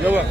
Comment?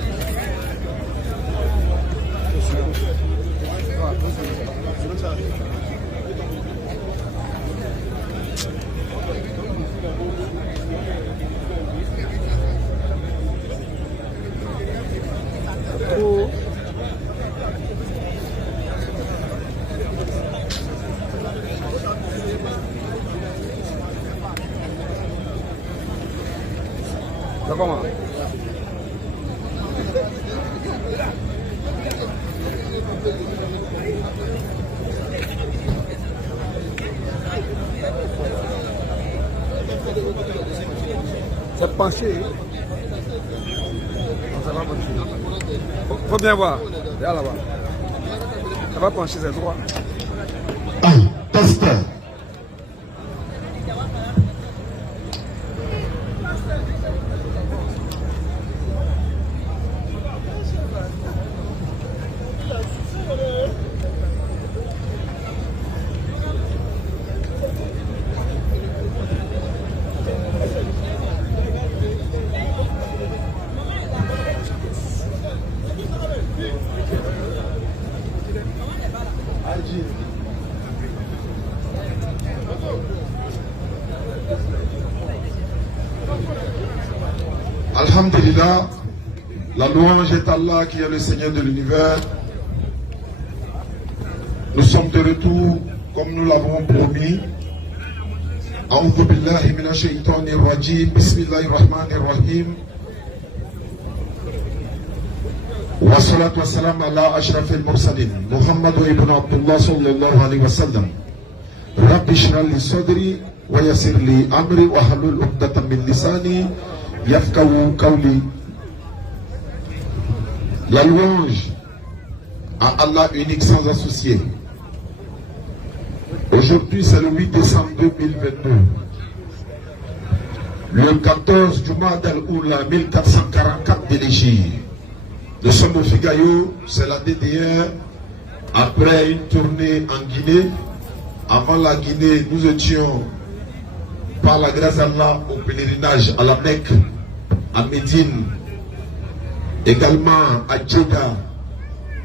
C'est penché. Ça va pencher. Faut bien voir. Regarde là-bas. Ça va pencher, c'est droit. Test. Alhamdulillah, la louange est Allah qui est le Seigneur de l'univers. Nous sommes de retour comme nous l'avons promis. A'udhu billahi minash shaitanir rajim. Bismillahir rahmanir rahim. Wa salatu wa salam ala ashrafil mursalin. Muhammad ibn Abdullah sallallahu alayhi wa sallam. Rabbi shrah li sadri wa yassir li amri wa halul 'uqdatam min lisani yafqahu qawli. La louange à Allah unique sans associé. Aujourd'hui, c'est le 8 décembre 2022. Le 14 Jumad al-Oula 1444 de l'Égypte. Nous sommes au Figayo, c'est la DDR. Après une tournée en Guinée, avant la Guinée, nous étions, par la grâce d'Allah, au pèlerinage à la Mecque, à Médine, également à Djeddah,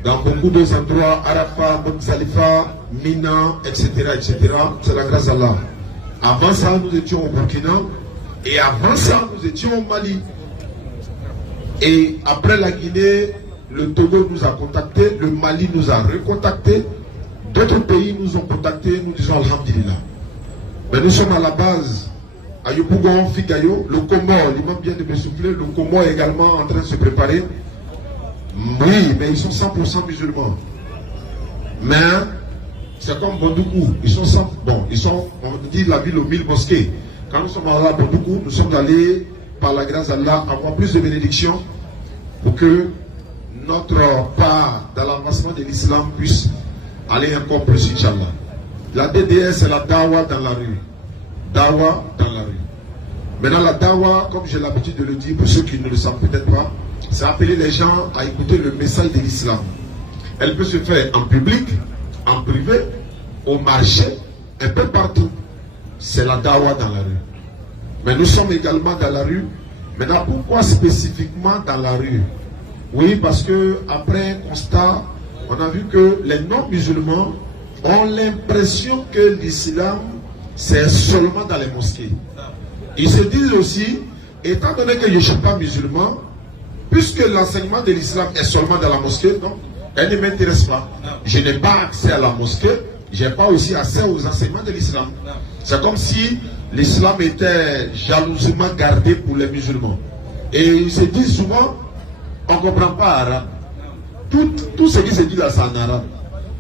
dans beaucoup d'autres endroits, Arafat, Mouzdalifa, Mina, etc., etc. C'est la grâce d'Allah. Avant ça, nous étions au Burkina, et avant ça, nous étions au Mali. Et après la Guinée, le Togo nous a contactés, le Mali nous a recontactés, d'autres pays nous ont contactés, nous disons Alhamdulillah. Mais nous sommes à la base, à Yopougon, Figayo, le Comore, l'imam vient de me souffler, le Comore est également en train de se préparer. Oui, mais ils sont 100% musulmans. Mais c'est comme Bondoukou, ils sont 100, bon, ils sont, on dit la ville aux 1000 mosquées. Quand nous sommes allés à Bondoukou, nous sommes allés, par la grâce d'Allah, avoir plus de bénédictions pour que notre part dans l'avancement de l'islam puisse aller encore plus, Inch'Allah. La DDS, c'est la dawa dans la rue. Dawa dans la rue. Maintenant, la dawa, comme j'ai l'habitude de le dire, pour ceux qui ne le savent peut-être pas, c'est appeler les gens à écouter le message de l'islam. Elle peut se faire en public, en privé, au marché, un peu partout. C'est la dawa dans la rue. Mais nous sommes également dans la rue. Maintenant, pourquoi spécifiquement dans la rue? Oui, parce que après un constat, on a vu que les non-musulmans ont l'impression que l'islam, c'est seulement dans les mosquées. Ils se disent aussi, étant donné que je ne suis pas musulman, puisque l'enseignement de l'islam est seulement dans la mosquée, donc elle ne m'intéresse pas. Je n'ai pas accès à la mosquée, je n'ai pas aussi accès aux enseignements de l'islam. C'est comme si l'islam était jalousement gardé pour les musulmans. Et ils se disent souvent, on ne comprend pas arabe. Tout ce qui se dit là, c'est en arabe.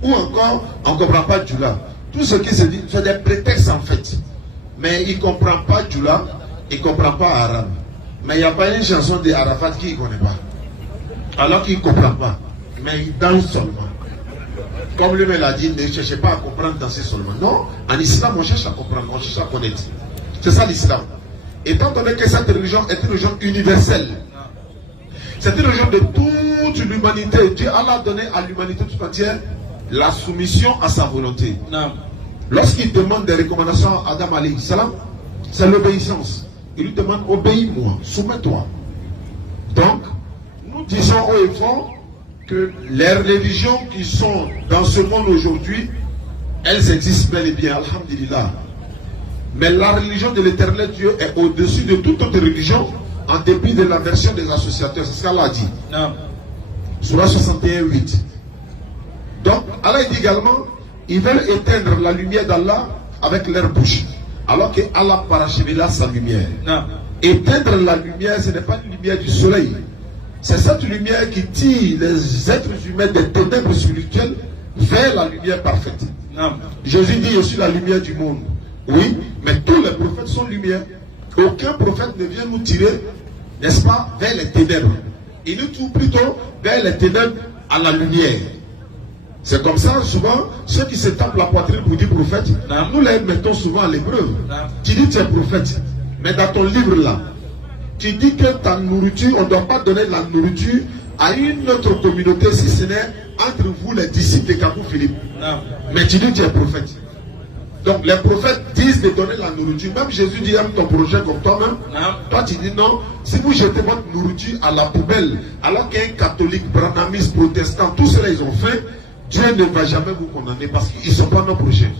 Ou encore, on ne comprend pas Djoula. Tout ce qui se dit, c'est des prétextes en fait. Mais il ne comprend pas Djoula, il ne comprend pas arabe. Mais il n'y a pas une chanson de Arafat qu'il ne connaît pas. Alors qu'il ne comprend pas. Mais il danse seulement. Comme lui-même l'a dit, ne cherchez pas à comprendre, danser seulement. Non, en islam, on cherche à comprendre, on cherche à connaître. C'est ça l'islam. Étant donné que cette religion est une religion universelle, c'est une religion de toute l'humanité. Dieu Allah a donné à l'humanité tout entière la soumission à sa volonté. Lorsqu'il demande des recommandations à Adam alayhi salam, c'est l'obéissance. Il lui demande, obéis-moi, soumets-toi. Donc, nous nous disons haut et fort que les religions qui sont dans ce monde aujourd'hui, elles existent bel et bien, alhamdulillah. Mais la religion de l'éternel Dieu est au-dessus de toute autre religion, en dépit de la version des associateurs. C'est ce qu'Allah dit. Surah 61:8. Donc, Allah dit également, ils veulent éteindre la lumière d'Allah avec leur bouche, alors que Allah parachèvera sa lumière. Éteindre la lumière, ce n'est pas une lumière du soleil. C'est cette lumière qui tire les êtres humains des ténèbres spirituelles vers la lumière parfaite. Jésus dit, je suis la lumière du monde. Oui, mais tous les prophètes sont lumière. Aucun prophète ne vient nous tirer, n'est-ce pas, vers les ténèbres. Il nous tire plutôt vers les ténèbres à la lumière. C'est comme ça, souvent, ceux qui se tapent la poitrine pour dire prophète, nous les mettons souvent à l'épreuve. Tu dis tu es prophète, mais dans ton livre là, tu dis que ta nourriture, on ne doit pas donner la nourriture à une autre communauté si ce n'est entre vous les disciples de Kabou Philippe. Mais tu dis tu es prophète. Donc les prophètes disent de donner la nourriture. Même Jésus dit aime ton prochain comme toi-même. Toi tu dis non. Si vous jetez votre nourriture à la poubelle, alors qu'un catholique, branhamiste, protestant, tout cela ils ont fait, Dieu ne va jamais vous condamner parce qu'ils ne sont pas nos prochains.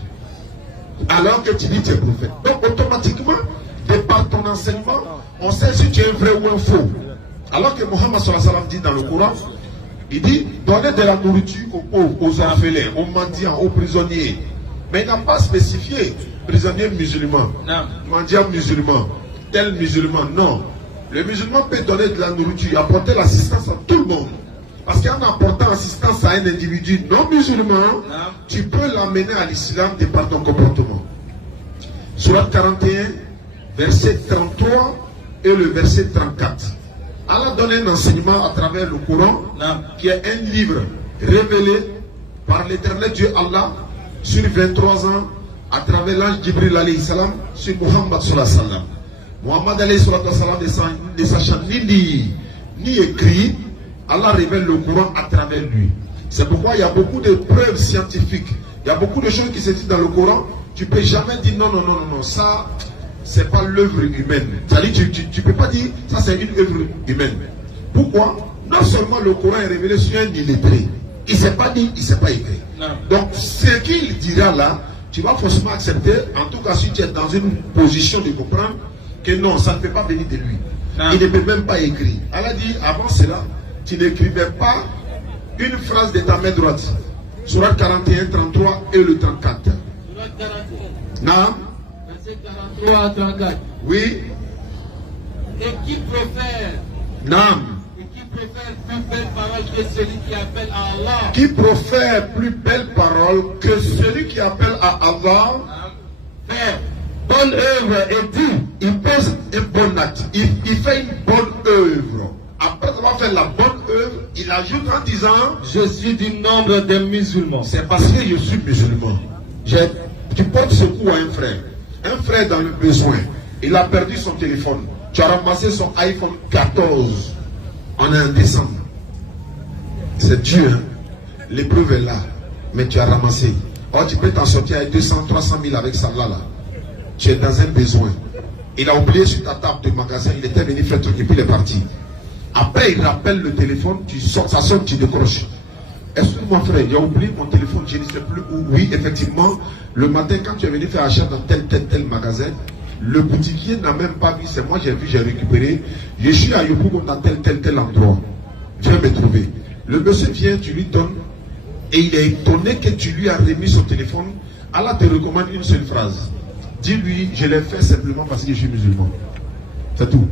Alors que tu dis tu es prophète. Donc automatiquement, de par ton enseignement, on sait si tu es un vrai ou un faux. Alors que Mohammed sallallahu alayhi wa sallam dit dans le Coran, il dit donnez de la nourriture aux pauvres, aux orphelins, aux mendiants, aux prisonniers. Mais il n'a pas spécifié prisonnier musulman, mendiant musulman, tel musulman. Non. Le musulman peut donner de la nourriture, apporter l'assistance à tout le monde. Parce qu'en apportant assistance à un individu non musulman, tu peux l'amener à l'islam de par ton comportement. Surat 41, verset 33 et le verset 34. Allah donne un enseignement à travers le Coran, qui est un livre révélé par l'éternel Dieu Allah sur 23 ans à travers l'ange Jibril alayhi salam sur Muhammad sallallahu alayhi wa sallam. Muhammad alayhi salam ne sachant ni lire ni écrire, Allah révèle le Coran à travers lui. C'est pourquoi il y a beaucoup de preuves scientifiques. Il y a beaucoup de choses qui se disent dans le Coran. Tu ne peux jamais dire non, ça, c'est pas l'œuvre humaine. C'est-à-dire, tu ne peux pas dire ça, c'est une œuvre humaine. Pourquoi? Non seulement le Coran est révélé sur un illettré. Il ne s'est pas dit, il ne s'est pas écrit. Donc, ce qu'il dira là, tu vas forcément accepter, en tout cas si tu es dans une position de comprendre que non, ça ne peut pas venir de lui. Il ne peut même pas écrire. Allah dit, avant cela, tu n'écrivais pas une phrase de ta main droite. Surat 41, 33 et le 34. Surat 41. Non. Verset 43 à 34. Oui. Et qui préfère. Non. Préfère plus belle parole que celui qui appelle à Allah. Qui profère plus belle parole que celui qui appelle à Allah. Fait bonne œuvre et dit, il pose un bon acte. Il fait une bonne œuvre. Après avoir fait la bonne œuvre, il ajoute en disant, je suis du nombre des musulmans. C'est parce que je suis musulman. Tu portes secours à un frère. Un frère dans le besoin. Il a perdu son téléphone. Tu as ramassé son iPhone 14. On est en décembre. C'est Dieu. Hein? L'épreuve est là. Mais tu as ramassé. Or, tu peux t'en sortir avec 200, 300 000 avec ça là. Tu es dans un besoin. Il a oublié sur ta table de magasin. Il était venu faire truc et puis il est parti. Après, il rappelle le téléphone. Tu sors, ça sonne, tu décroches. Excuse-moi frère, j'ai oublié mon téléphone. Je ne sais plus où. Oui, effectivement. Le matin, quand tu es venu faire achat dans tel magasin, le boutiquier n'a même pas vu, c'est moi j'ai vu, j'ai récupéré. Je suis à Yopougon dans tel endroit. Viens me trouver. Le monsieur vient, tu lui donnes, et il est étonné que tu lui as remis son téléphone. Allah te recommande une seule phrase. Dis-lui, je l'ai fait simplement parce que je suis musulman. C'est tout.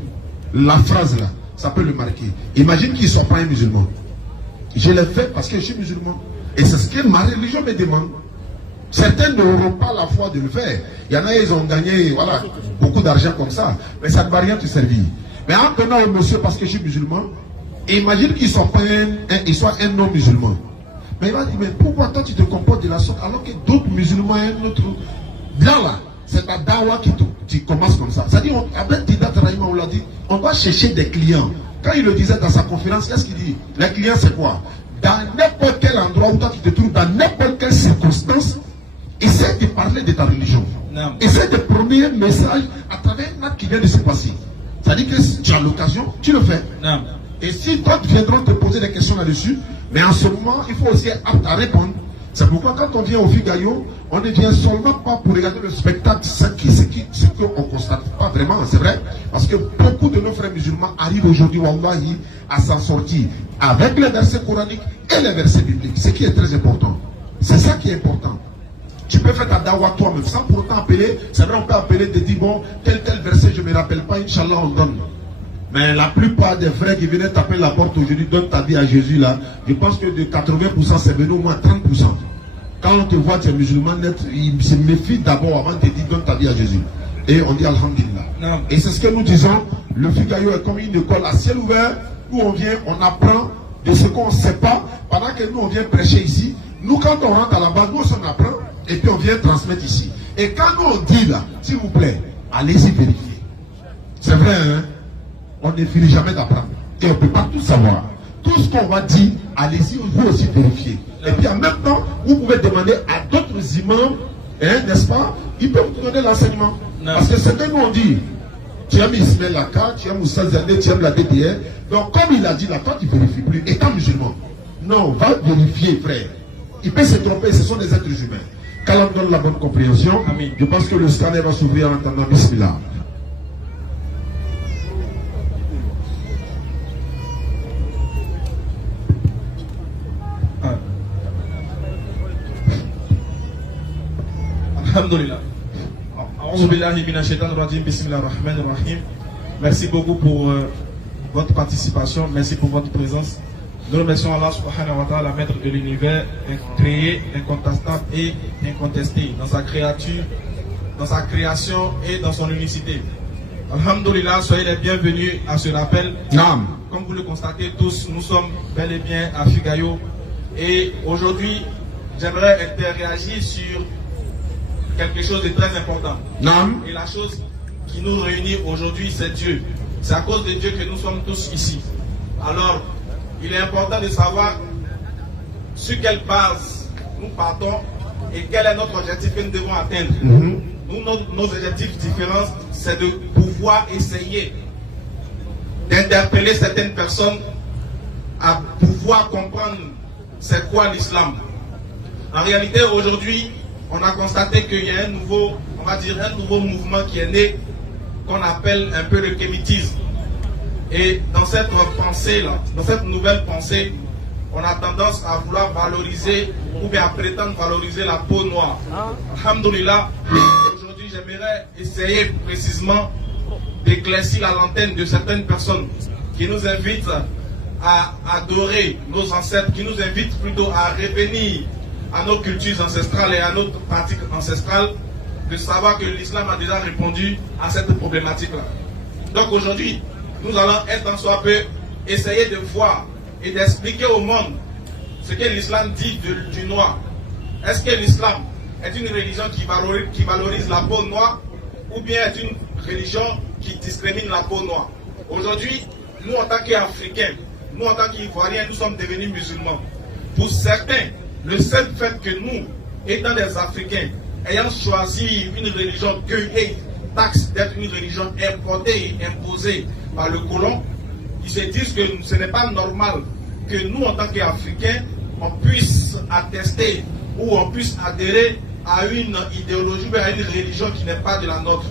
La phrase là, ça peut le marquer. Imagine qu'ils ne sont pas un musulman. Je l'ai fait parce que je suis musulman. Et c'est ce que ma religion me demande. Certains n'auront pas la foi de le faire. Il y en a, ils ont gagné voilà, beaucoup d'argent comme ça. Mais ça ne va rien te servir. Mais en donnant au monsieur parce que je suis musulman, imagine qu'ils soient un non-musulman. Mais il va dire, mais pourquoi toi tu te comportes de la sorte alors que d'autres musulmans, un autre... Là, c'est ta dawa qui tu commences comme ça. C'est-à-dire, avec Didat Rahima, on l'a dit, on va chercher des clients. Quand il le disait dans sa conférence, qu'est-ce qu'il dit? Les clients, c'est quoi? Dans n'importe quel endroit où toi tu te trouves, dans n'importe quelle circonstance, essaie de parler de ta religion. Non. Essaie de prôner un message à travers un acte qui vient de se passer. C'est-à-dire que si tu as l'occasion, tu le fais. Non. Et si d'autres viendront te poser des questions là-dessus, mais en ce moment, il faut aussi être apte à répondre. C'est pourquoi quand on vient au Figayo, on ne vient seulement pas pour regarder le spectacle, ce qu'on ne constate pas vraiment, c'est vrai. Parce que beaucoup de nos frères musulmans arrivent aujourd'hui, wallahi, à s'en sortir avec les versets coraniques et les versets bibliques, ce qui est très important. C'est ça qui est important. Tu peux faire ta dawa toi-même sans pour autant appeler. C'est vrai, on peut appeler et te dire, bon, tel verset, je ne me rappelle pas, Inch'Allah, on donne. Mais la plupart des frères qui venaient taper la porte aujourd'hui, donne ta vie à Jésus là, je pense que de 80%, c'est venu au moins 30%. Quand on te voit, tu es musulman net, il se méfie d'abord avant de te dire, donne ta vie à Jésus. Et on dit Alhamdulillah. Et c'est ce que nous disons, le Figayo est comme une école à ciel ouvert, où on vient, on apprend de ce qu'on ne sait pas, pendant que nous on vient prêcher ici. Nous, quand on rentre à la base, nous on apprend, et puis on vient transmettre ici. Et quand nous on dit là, s'il vous plaît, allez-y vérifier. C'est vrai, hein? On ne finit jamais d'apprendre. Et on ne peut pas tout savoir. Tout ce qu'on va dire, allez-y, vous aussi vérifier. Et puis en même temps, vous pouvez demander à d'autres imams, hein, n'est-ce pas? Ils peuvent vous donner l'enseignement. Parce que c'est que nous on dit, tu aimes Ismaël Laka, tu aimes Moussa Zane, tu aimes la DDR. Donc comme il a dit là, toi tu ne vérifies plus, étant musulman. Non, va vérifier, frère. Il peut se tromper, ce sont des êtres humains. Qu'Allah donne la bonne compréhension, Amin. Je pense que le scanner va s'ouvrir en entendant Bismillah. Alhamdulillah. Merci beaucoup pour votre participation, merci pour votre présence. Nous remercions Allah subhanahu wa ta'ala, maître de l'univers, créé, incontestable et incontesté dans sa créature, dans sa création et dans son unicité. Alhamdulillah, soyez les bienvenus à ce rappel. Naam. Comme vous le constatez tous, nous sommes bel et bien à Figayo. Et aujourd'hui, j'aimerais réagir sur quelque chose de très important. Naam. Et la chose qui nous réunit aujourd'hui, c'est Dieu. C'est à cause de Dieu que nous sommes tous ici. Alors, il est important de savoir sur quelle base nous partons et quel est notre objectif que nous devons atteindre. Nous, nos objectifs différents, c'est de pouvoir essayer d'interpeller certaines personnes à pouvoir comprendre c'est quoi l'islam. En réalité, aujourd'hui, on a constaté qu'il y a un nouveau, on va dire, un nouveau mouvement qui est né, qu'on appelle un peu le kémitisme. Et dans cette pensée-là, dans cette nouvelle pensée, on a tendance à vouloir valoriser ou bien à prétendre valoriser la peau noire. Alhamdulillah, aujourd'hui j'aimerais essayer précisément d'éclaircir la lanterne de certaines personnes qui nous invitent à adorer nos ancêtres, qui nous invitent plutôt à revenir à nos cultures ancestrales et à notre pratique ancestrale, de savoir que l'islam a déjà répondu à cette problématique-là. Donc aujourd'hui, nous allons être en soi peu essayer de voir et d'expliquer au monde ce que l'islam dit du noir. Est-ce que l'islam est une religion qui valorise la peau noire ou bien est une religion qui discrimine la peau noire? Aujourd'hui, nous en tant qu'Africains, nous en tant qu'Ivoiriens, nous sommes devenus musulmans. Pour certains, le seul fait que nous, étant des Africains, ayant choisi une religion que taxe d'être une religion importée et imposée par le colon, ils se disent que ce n'est pas normal que nous, en tant qu'Africains, on puisse attester ou on puisse adhérer à une idéologie ou à une religion qui n'est pas de la nôtre.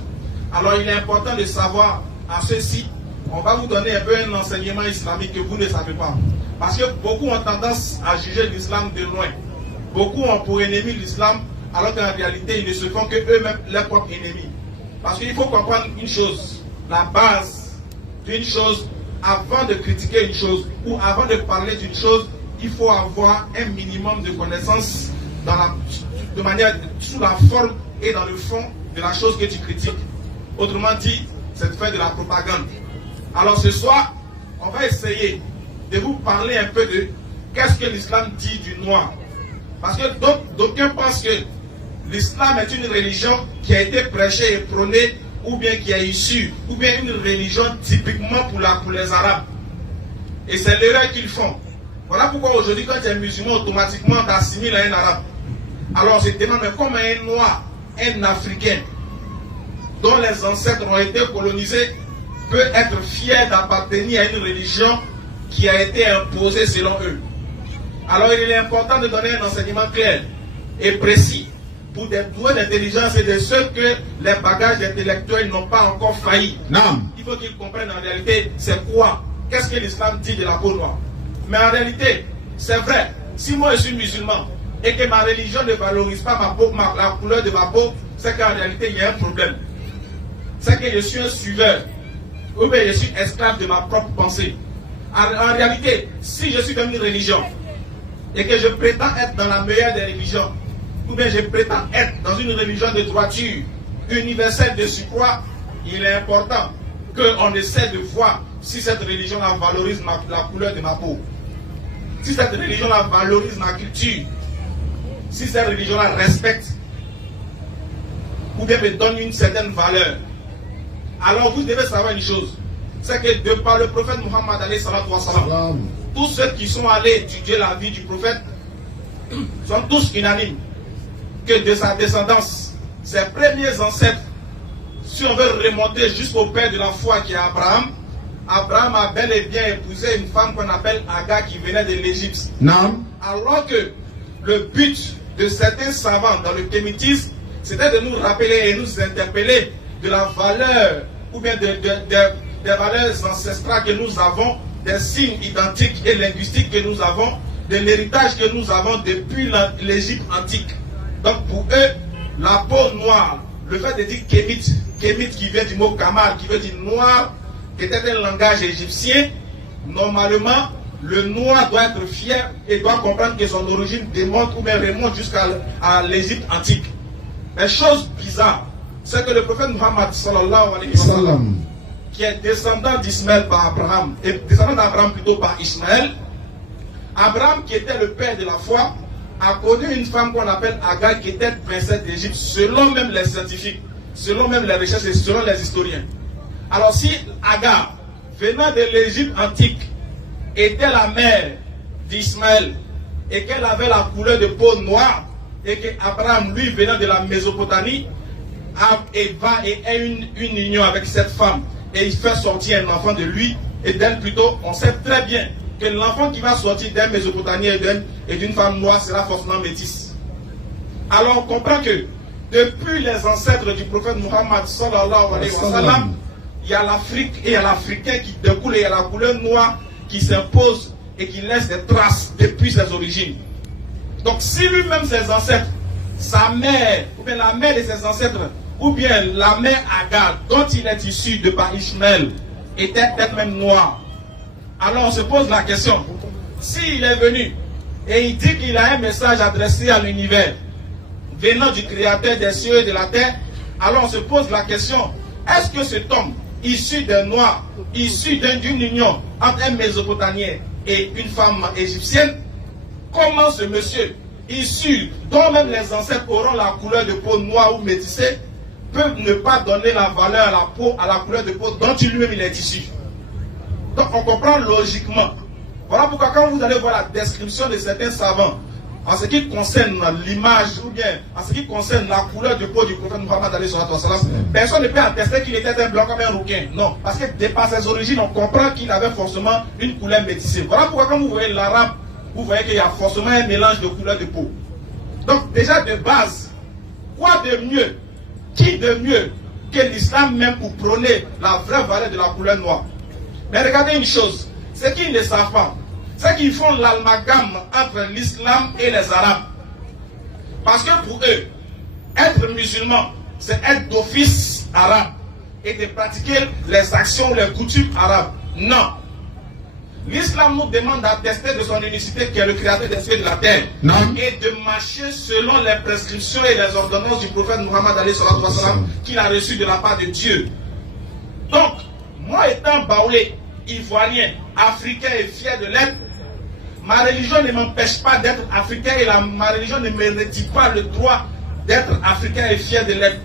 Alors il est important de savoir à ceci, on va vous donner un peu un enseignement islamique que vous ne savez pas. Parce que beaucoup ont tendance à juger l'islam de loin. Beaucoup ont pour ennemi l'islam, alors qu'en réalité, ils ne se font que eux-mêmes leurs propres ennemis. Parce qu'il faut comprendre une chose, la base d'une chose, avant de critiquer une chose ou avant de parler d'une chose, il faut avoir un minimum de connaissances de manière sous la forme et dans le fond de la chose que tu critiques. Autrement dit, c'est de faire de la propagande. Alors ce soir, on va essayer de vous parler un peu de qu'est-ce que l'islam dit du noir. Parce que d'aucuns pensent que l'islam est une religion qui a été prêchée et prônée, ou bien qui est issue, ou bien une religion typiquement pour les Arabes. Et c'est l'erreur qu'ils font. Voilà pourquoi aujourd'hui, quand tu es musulman, automatiquement t'assimiles à un Arabe. Alors on se demande, mais comment un noir, un Africain, dont les ancêtres ont été colonisés, peut être fier d'appartenir à une religion qui a été imposée selon eux. Alors il est important de donner un enseignement clair et précis pour des doués d'intelligence et de ceux que les bagages intellectuels n'ont pas encore failli. Non. Il faut qu'ils comprennent en réalité c'est quoi, qu'est-ce que l'islam dit de la peau noire. Mais en réalité, c'est vrai, si moi je suis musulman et que ma religion ne valorise pas ma peau, la couleur de ma peau, c'est qu'en réalité il y a un problème. C'est que je suis un suiveur, ou bien je suis esclave de ma propre pensée. En réalité, si je suis dans une religion et que je prétends être dans la meilleure des religions, ou bien je prétends être dans une religion de droiture universelle de surcroît, il est important qu'on essaie de voir si cette religion-là valorise la couleur de ma peau, si cette religion-là valorise ma culture, si cette religion-là respecte ou bien me donne une certaine valeur. Alors vous devez savoir une chose, c'est que de par le prophète Muhammad alayhi salatu wa salam, tous ceux qui sont allés étudier la vie du prophète sont tous unanimes que de sa descendance, ses premiers ancêtres, si on veut remonter jusqu'au père de la foi qui est Abraham, Abraham a bel et bien épousé une femme qu'on appelle Agar qui venait de l'Égypte. Non. Alors que le but de certains savants dans le kémitisme, c'était de nous rappeler et nous interpeller de la valeur ou bien des valeurs ancestrales que nous avons, des signes identiques et linguistiques que nous avons, de l'héritage que nous avons depuis l'Égypte antique. Donc pour eux, la peau noire, le fait de dire kémite qui vient du mot kamal, qui veut dire noir, qui était un langage égyptien, normalement, le noir doit être fier et doit comprendre que son origine démonte ou bien remonte jusqu'à l'Égypte antique. Mais chose bizarre, c'est que le prophète Muhammad sallallahu alayhi wa sallam, qui est descendant d'Ismaël par Abraham, et descendant d'Abraham plutôt par Ismaël, Abraham qui était le père de la foi, a connu une femme qu'on appelle Agar qui était princesse d'Égypte, selon même les scientifiques, selon même les recherches et selon les historiens. Alors si Agar, venant de l'Égypte antique, était la mère d'Ismaël et qu'elle avait la couleur de peau noire, et qu'Abraham, lui, venant de la Mésopotamie, va et a une union avec cette femme, et il fait sortir un enfant de lui, et d'elle plutôt, on sait très bien que l'enfant qui va sortir d'un Mésopotamien et d'une femme noire sera forcément métisse. Alors on comprend que depuis les ancêtres du prophète Muhammad sallallahu alayhi wa sallam, il y a l'Afrique et il y a l'Africain qui découle et il y a la couleur noire qui s'impose et qui laisse des traces depuis ses origines. Donc si lui-même ses ancêtres, sa mère, ou bien la mère de ses ancêtres, ou bien la mère Agar, dont il est issu de par Ishmaël, était peut-être même noire, alors on se pose la question, s'il est venu et il dit qu'il a un message adressé à l'univers, venant du Créateur des cieux et de la terre, alors on se pose la question, est-ce que cet homme, issu d'un noir, issu d'une union entre un Mésopotamien et une femme égyptienne, comment ce monsieur, issu, dont même les ancêtres auront la couleur de peau noire ou métissée, peut ne pas donner la valeur à la peau, à la couleur de peau dont lui-même il est issu? Donc on comprend logiquement. Voilà pourquoi quand vous allez voir la description de certains savants, en ce qui concerne l'image ou bien en ce qui concerne la couleur de peau du prophète Muhammad alayhi wa sallam, personne ne peut attester qu'il était un blanc comme un rouquin. Non, parce que de par ses origines, on comprend qu'il avait forcément une couleur métissée. Voilà pourquoi quand vous voyez l'arabe, vous voyez qu'il y a forcément un mélange de couleurs de peau. Donc déjà de base, quoi de mieux, qui de mieux que l'islam même pour prôner la vraie valeur de la couleur noire? Mais regardez une chose, c'est qu'ils ne savent pas, c'est qu'ils font l'amalgame entre l'islam et les arabes. Parce que pour eux, être musulman, c'est être d'office arabe et de pratiquer les actions, les coutumes arabes. Non. L'islam nous demande d'attester de son unicité qui est le créateur des cieux et de la terre. Non. Et de marcher selon les prescriptions et les ordonnances du prophète Muhammad alayhi wa sallam qu'il a reçu de la part de Dieu. Donc, moi étant baoulé, ivoirien, africain et fier de l'être, ma religion ne m'empêche pas d'être africain et ma religion ne me retire pas le droit d'être africain et fier de l'être.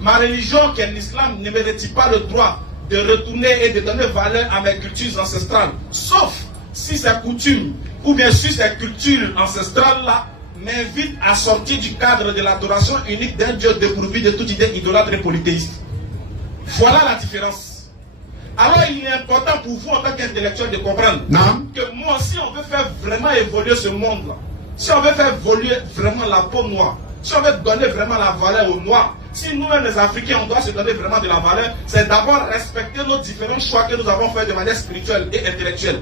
Ma religion, qui est l'islam, ne me retire pas le droit de retourner et de donner valeur à mes cultures ancestrales. Sauf si ces coutumes, ou bien si ces cultures ancestrales-là, m'invitent à sortir du cadre de l'adoration unique d'un Dieu dépourvu de toute idée idolâtre et polythéiste. Voilà la différence. Alors il est important pour vous en tant qu'intellectuel de comprendre que moi, si on veut faire vraiment évoluer ce monde-là, si on veut faire évoluer vraiment la peau noire, si on veut donner vraiment la valeur aux noirs, si nous-mêmes les Africains, on doit se donner vraiment de la valeur, c'est d'abord respecter nos différents choix que nous avons faits de manière spirituelle et intellectuelle.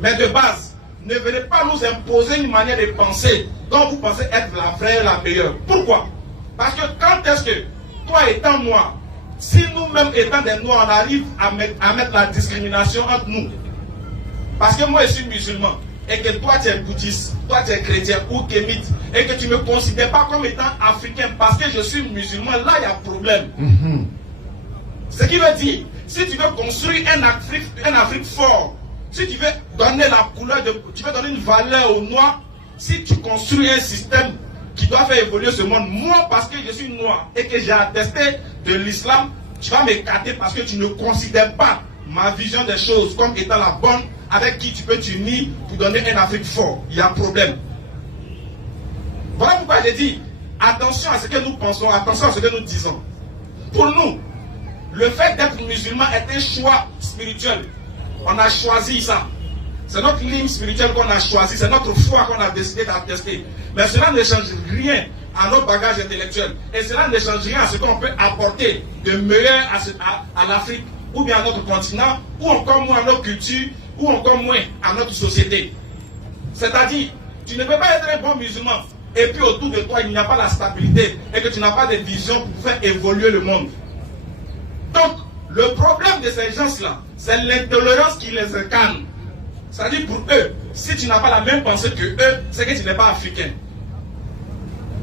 Mais de base, ne venez pas nous imposer une manière de penser dont vous pensez être la vraie, la meilleure. Pourquoi? Parce que quand est-ce que, toi étant noir, si nous-mêmes étant des noirs, on arrive à mettre la discrimination entre nous, parce que moi je suis musulman, et que toi tu es bouddhiste, toi tu es chrétien ou kémite, et que tu ne me considères pas comme étant africain parce que je suis musulman, là il y a problème. Ce qui veut dire, si tu veux construire un Afrique fort, si tu veux donner la couleur, tu veux donner une valeur aux noirs, si tu construis un système qui doit faire évoluer ce monde, moi parce que je suis noir et que j'ai attesté de l'islam, tu vas m'écarter parce que tu ne considères pas ma vision des choses comme étant la bonne avec qui tu peux t'unir pour donner un Afrique fort. Il y a un problème. Voilà pourquoi j'ai dit, attention à ce que nous pensons, attention à ce que nous disons. Pour nous, le fait d'être musulman est un choix spirituel. On a choisi ça. C'est notre ligne spirituelle qu'on a choisie, c'est notre foi qu'on a décidé d'attester. Mais cela ne change rien à nos bagages intellectuels. Et cela ne change rien à ce qu'on peut apporter de meilleur à l'Afrique, ou bien à notre continent, ou encore moins à nos cultures, ou encore moins à notre société. C'est-à-dire, tu ne peux pas être un bon musulman, et puis autour de toi, il n'y a pas la stabilité, et que tu n'as pas de vision pour faire évoluer le monde. Donc, le problème de ces gens-là, c'est l'intolérance qui les incarne. C'est-à-dire pour eux, si tu n'as pas la même pensée que eux, c'est que tu n'es pas africain.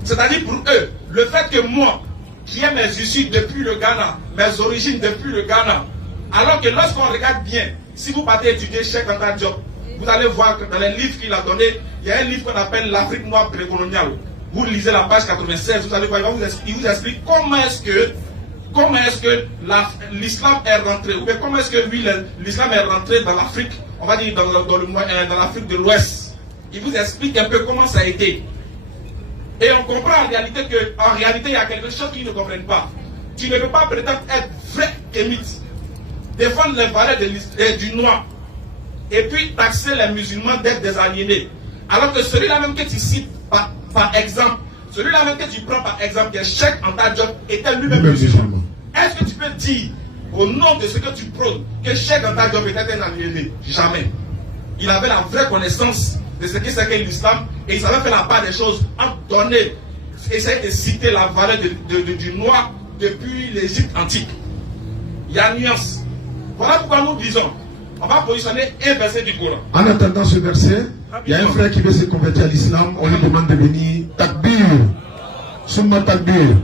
C'est-à-dire pour eux, le fait que moi, qui ai mes issues depuis le Ghana, mes origines depuis le Ghana, alors que lorsqu'on regarde bien, si vous partez étudier Cheikh Anta Diop, vous allez voir que dans les livres qu'il a donnés, il y a un livre qu'on appelle l'Afrique noire précoloniale. Vous lisez la page 96, vous allez voir, il vous explique comment est-ce que l'islam est rentré, ou bien comment est-ce que lui, l'islam est rentré dans l'Afrique, on va dire dans l'Afrique de l'Ouest. Il vous explique un peu comment ça a été. Et on comprend en réalité il y a quelque chose qu'ils ne comprennent pas. Tu ne peux pas prétendre être vrai kémite, défendre les valeurs du noir, et puis taxer les musulmans d'être des aliénés. Alors que celui-là même que tu cites par exemple, celui-là même que tu prends par exemple, qui est Cheikh Anta Diop, était lui-même musulman. Est-ce que tu peux dire, au nom de ce que tu prônes, que Cheikh Anta Diop était un aliéné? Jamais. Il avait la vraie connaissance de ce que c'est que l'islam, et il savait faire la part des choses en donner, essayer de citer la valeur du noir depuis l'Égypte antique. Il y a une nuance. Voilà pourquoi nous disons, on va positionner un verset du Coran. En attendant ce verset, il y a un frère qui veut se convertir à l'islam, on lui demande de venir takbir, summa takbir.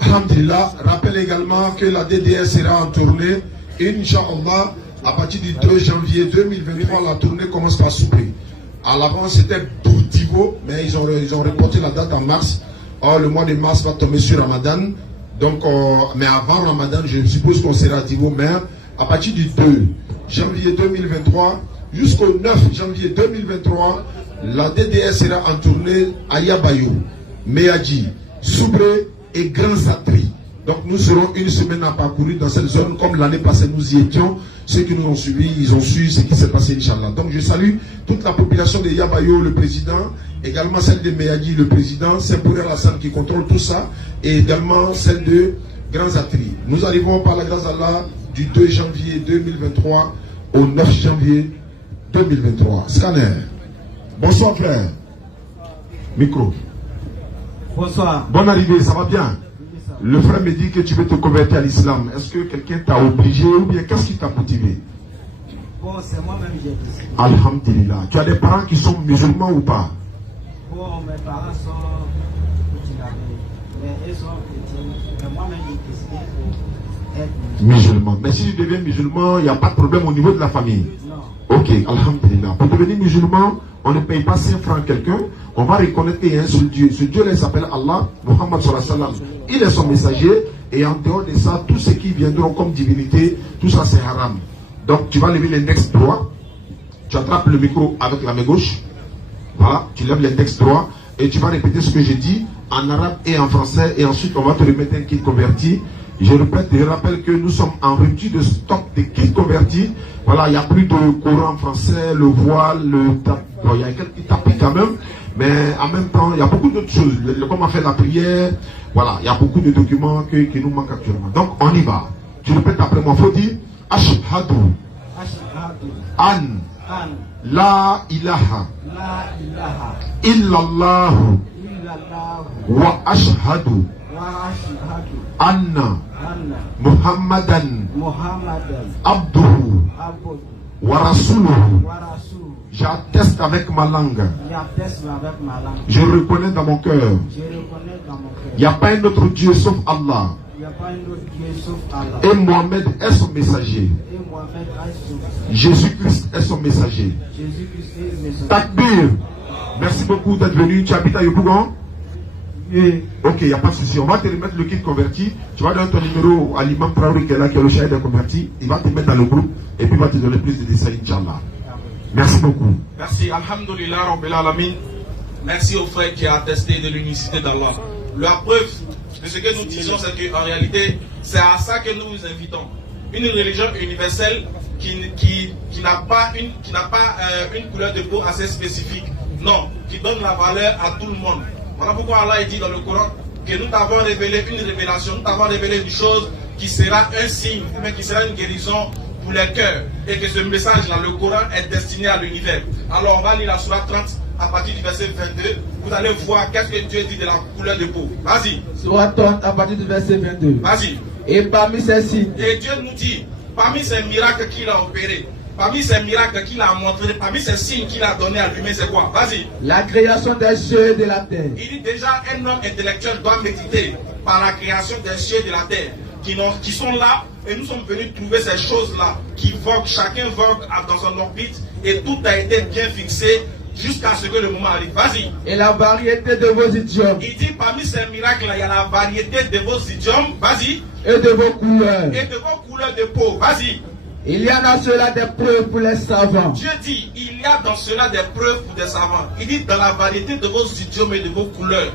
Alhamdulillah, rappelle également que la DDS sera en tournée, Inch'Allah, à partir du 2 janvier 2023, la tournée commence par souper. À l'avant, c'était pour Divo, mais ils ont reporté la date en mars. Or, le mois de mars va tomber sur Ramadan. Donc, mais avant Ramadan, je suppose qu'on sera à Divo, mais à partir du 2 janvier 2023 jusqu'au 9 janvier 2023, la DDS sera en tournée à Yabayo, Meadji, Soubré et Grand Satri. Donc nous serons une semaine à parcourir dans cette zone, comme l'année passée nous y étions. Ceux qui nous ont suivis, ils ont su ce qui s'est passé, Inch'Allah. Donc je salue toute la population de Yabayo, le président, également celle de Meadji, le président, Saint-Pouré Hassan qui contrôle tout ça, et également celle de Grand Satri. Nous arrivons par la grâce d'Allah du 2 janvier 2023 au 9 janvier 2023. Scanner. Bonsoir frère. Micro. Bonsoir. Bonne arrivée, ça va bien? Le frère me dit que tu veux te convertir à l'islam. Est-ce que quelqu'un t'a obligé ou bien qu'est-ce qui t'a motivé? Bon, c'est moi-même qui ai décidé. Alhamdulillah. Tu as des parents qui sont musulmans ou pas? Bon, mes parents sont mais ils sont chrétiens. Mais moi-même j'ai décidé d'être musulman. Mais si tu deviens musulman, il n'y a pas de problème au niveau de la famille? Non. Ok, alhamdulillah. Pour devenir musulman, on ne paye pas 5 francs à quelqu'un. On va reconnaître qu'il y a un seul Dieu. Ce Dieu-là s'appelle Allah, Muhammad sallallahu alayhi wa sallam. Il est son messager. Et en dehors de ça, tout ce qui viendront comme divinité, tout ça c'est haram. Donc tu vas lever l'index droit. Tu attrapes le micro avec la main gauche. Voilà, tu lèves l'index droit. Et tu vas répéter ce que j'ai dit en arabe et en français. Et ensuite on va te remettre un kit converti. Je répète et rappelle que nous sommes en rupture de stock de kits convertis. Voilà, il n'y a plus de Coran français, le voile, le tapis. Bon, il y a quelques tapis quand même, mais en même temps, il y a beaucoup d'autres choses. Comment faire la prière, voilà, il y a beaucoup de documents qui nous manquent actuellement. Donc, on y va. Tu répètes après moi, il faut dire Ashhadu an la ilaha illallah wa ashhadu anna Muhammadan abduhu wa rasuluhu. J'atteste avec ma langue. Je reconnais dans mon cœur. Il n'y a pas un autre Dieu sauf Allah. Et Mohamed est son messager. Jésus-Christ est son messager. Takbir. Merci beaucoup d'être venu. Tu habites à Yopougon? Ok, il n'y a pas de souci. On va te remettre le kit converti. Tu vas donner ton numéro à l'imam Traoré qui est là, qui est le chahid de converti. Il va te mettre dans le groupe et puis il va te donner plus de détails, Inch'Allah. Merci beaucoup. Merci. Alhamdulillah Rabbil Alamin. Merci au frère qui a attesté de l'unicité d'Allah. La preuve de ce que nous disons, c'est qu'en réalité, c'est à ça que nous vous invitons. Une religion universelle qui n'a pas une couleur de peau assez spécifique. Non, qui donne la valeur à tout le monde. Voilà pourquoi Allah dit dans le Coran que nous t'avons révélé une révélation, nous t'avons révélé une chose qui sera un signe, mais qui sera une guérison pour les cœurs. Et que ce message-là, le Coran, est destiné à l'univers. Alors on va lire la sourate 30 à partir du verset 22. Vous allez voir qu'est-ce que Dieu dit de la couleur de peau. Vas-y. Sourate 30 à partir du verset 22. Vas-y. Et parmi ces signes. Et Dieu nous dit, parmi ces miracles qu'il a opérés, parmi ces miracles qu'il a montrés, parmi ces signes qu'il a donnés à l'humain, c'est quoi? Vas-y. La création des cieux et de la terre. Il dit déjà, un homme intellectuel doit méditer par la création des cieux et de la terre, qui sont là, et nous sommes venus trouver ces choses-là, qui voguent, chacun vogue dans son orbite, et tout a été bien fixé jusqu'à ce que le moment arrive. Vas-y. Et la variété de vos idiomes. Il dit, parmi ces miracles-là, il y a la variété de vos idiomes. Vas-y. Et de vos couleurs. Et de vos couleurs de peau. Vas-y. Il y a dans cela des preuves pour les savants. Dieu dit, il y a dans cela des preuves pour des savants. Il dit, dans la variété de vos idiomes et de vos couleurs,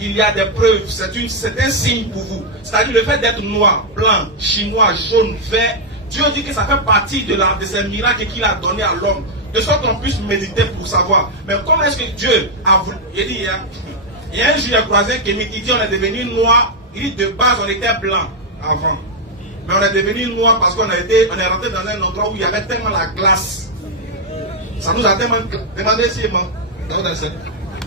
il y a des preuves. C'est un signe pour vous. C'est-à-dire le fait d'être noir, blanc, chinois, jaune, vert. Dieu dit que ça fait partie de ces miracles qu'il a donné à l'homme. De sorte qu'on puisse méditer pour savoir. Mais comment est-ce que Dieu a voulu... Il dit, il y a un jour, il a croisé que il dit, on est devenu noir. Il dit, de base, on était blanc avant. Mais on est devenu noir parce qu'on est rentré dans un endroit où il y avait tellement la glace. Ça nous a tellement... Demandez si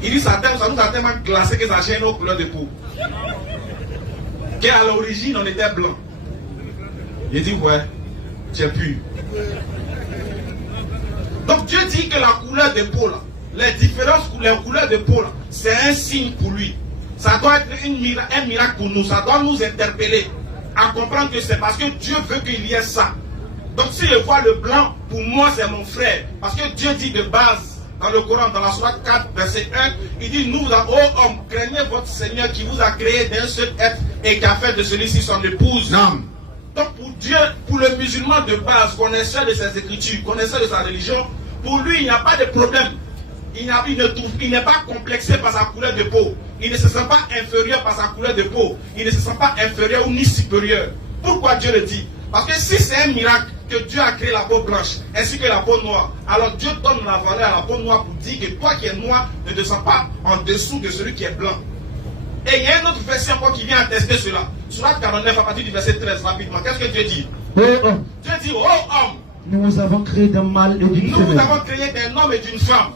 il dit, ça nous a tellement glacé que ça a changé nos couleurs de peau. Qu'à l'origine, on était blanc. Il dit, ouais, tu es pur. Donc Dieu dit que la couleur de peau, là, les différences couleurs de peau, là, c'est un signe pour lui. Ça doit être un miracle pour nous. Ça doit nous interpeller à comprendre que c'est parce que Dieu veut qu'il y ait ça. Donc si je vois le blanc, pour moi c'est mon frère. Parce que Dieu dit de base, dans le Coran, dans la sourate 4, verset 1, il dit, nous, ô hommes, craignez votre Seigneur qui vous a créé d'un seul être et qui a fait de celui-ci son épouse. Non. Donc pour Dieu, pour le musulman de base, connaisseur de ses écritures, connaisseur de sa religion, pour lui, il n'y a pas de problème. Il n'est pas complexé par sa couleur de peau. Il ne se sent pas inférieur par sa couleur de peau. Il ne se sent pas inférieur ou ni supérieur. Pourquoi Dieu le dit? Parce que si c'est un miracle que Dieu a créé la peau blanche ainsi que la peau noire, alors Dieu donne la valeur à la peau noire pour dire que toi qui es noir ne te sens pas en dessous de celui qui est blanc. Et il y a une autre version encore qui vient attester cela. Sourate 49 à partir du verset 13 rapidement. Qu'est-ce que Dieu dit? Ô homme. Dieu dit, ô homme. Nous avons créé d'un mâle et d'une femelle. Nous avons créé d'un homme et d'une femme.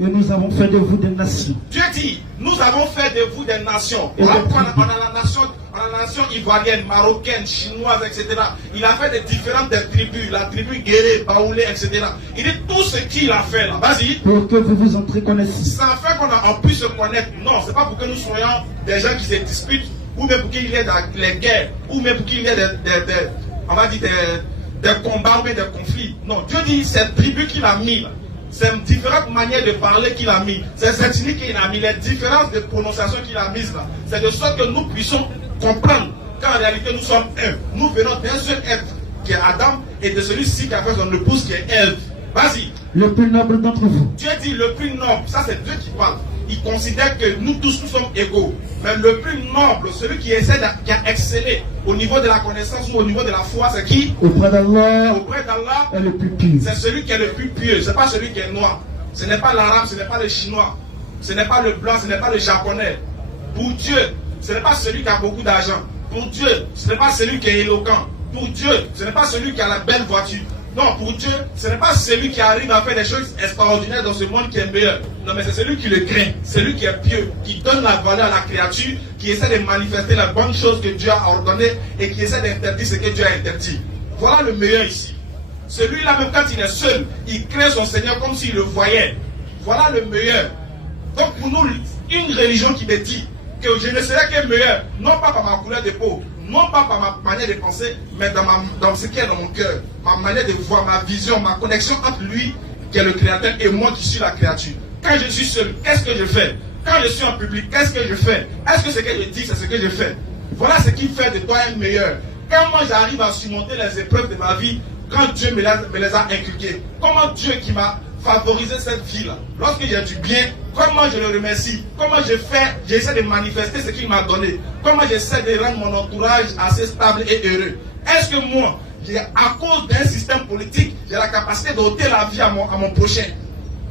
Et nous avons fait de vous des nations. Dieu dit, nous avons fait de vous des nations. On a la nation ivoirienne, marocaine, chinoise, etc. Il a fait des différentes tribus, la tribu Guéré, Baoulé, etc. Il dit tout ce qu'il a fait là. Vas-y. Pour que vous vous entreconnaissiez. Ça fait qu'on puisse se connaître. Non, c'est pas pour que nous soyons des gens qui se disputent, ou même pour qu'il y ait des guerres, ou même pour qu'il y ait des combats ou des conflits. Non, Dieu dit cette tribu qu'il a mis là. C'est différentes manières de parler qu'il a mis. C'est cette technique qu'il a mis. Les différences de prononciation qu'il a mises là. C'est de sorte que nous puissions comprendre qu'en réalité nous sommes un. Nous venons d'un seul être qui est Adam et de celui-ci qui a fait son épouse qui est Ève. Vas-y. Le plus noble d'entre vous. Dieu dit le plus noble. Ça c'est Dieu qui parle. il considère que nous tous nous sommes égaux. Mais le plus noble, celui qui essaie qui a excellé au niveau de la connaissance ou au niveau de la foi, c'est qui? Auprès d'Allah Auprès d'Allah, est le plus pur. c'est celui qui est le plus pieux. Ce n'est pas celui qui est noir. Ce n'est pas l'arabe, ce n'est pas le chinois. Ce n'est pas le blanc, ce n'est pas le japonais. Pour Dieu, ce n'est pas celui qui a beaucoup d'argent. Pour Dieu, ce n'est pas celui qui est éloquent. Pour Dieu, ce n'est pas celui qui a la belle voiture. Non, pour Dieu, ce n'est pas celui qui arrive à faire des choses extraordinaires dans ce monde qui est meilleur. Non, mais c'est celui qui le craint, celui qui est pieux, qui donne la valeur à la créature, qui essaie de manifester la bonne chose que Dieu a ordonnée et qui essaie d'interdire ce que Dieu a interdit. Voilà le meilleur ici. Celui-là, même quand il est seul, il craint son Seigneur comme s'il le voyait. Voilà le meilleur. Donc pour nous, une religion qui me dit que je ne serai que meilleur, non pas par ma couleur de peau, non pas par ma manière de penser, mais dans ce qui est dans mon cœur, ma manière de voir, ma vision, ma connexion entre lui, qui est le créateur, et moi qui suis la créature. Quand je suis seul, qu'est-ce que je fais? Quand je suis en public, qu'est-ce que je fais? Est-ce que ce que je dis, c'est ce que je fais? Voilà ce qui fait de toi un meilleur. Quand moi j'arrive à surmonter les épreuves de ma vie, quand Dieu me les a inculquées, comment Dieu qui m'a favorisé cette vie-là, lorsque j'ai du bien, comment je le remercie, comment j'essaie de manifester ce qu'il m'a donné, comment j'essaie de rendre mon entourage assez stable et heureux. Est-ce que moi, à cause d'un système politique, j'ai la capacité d'ôter la vie à mon prochain?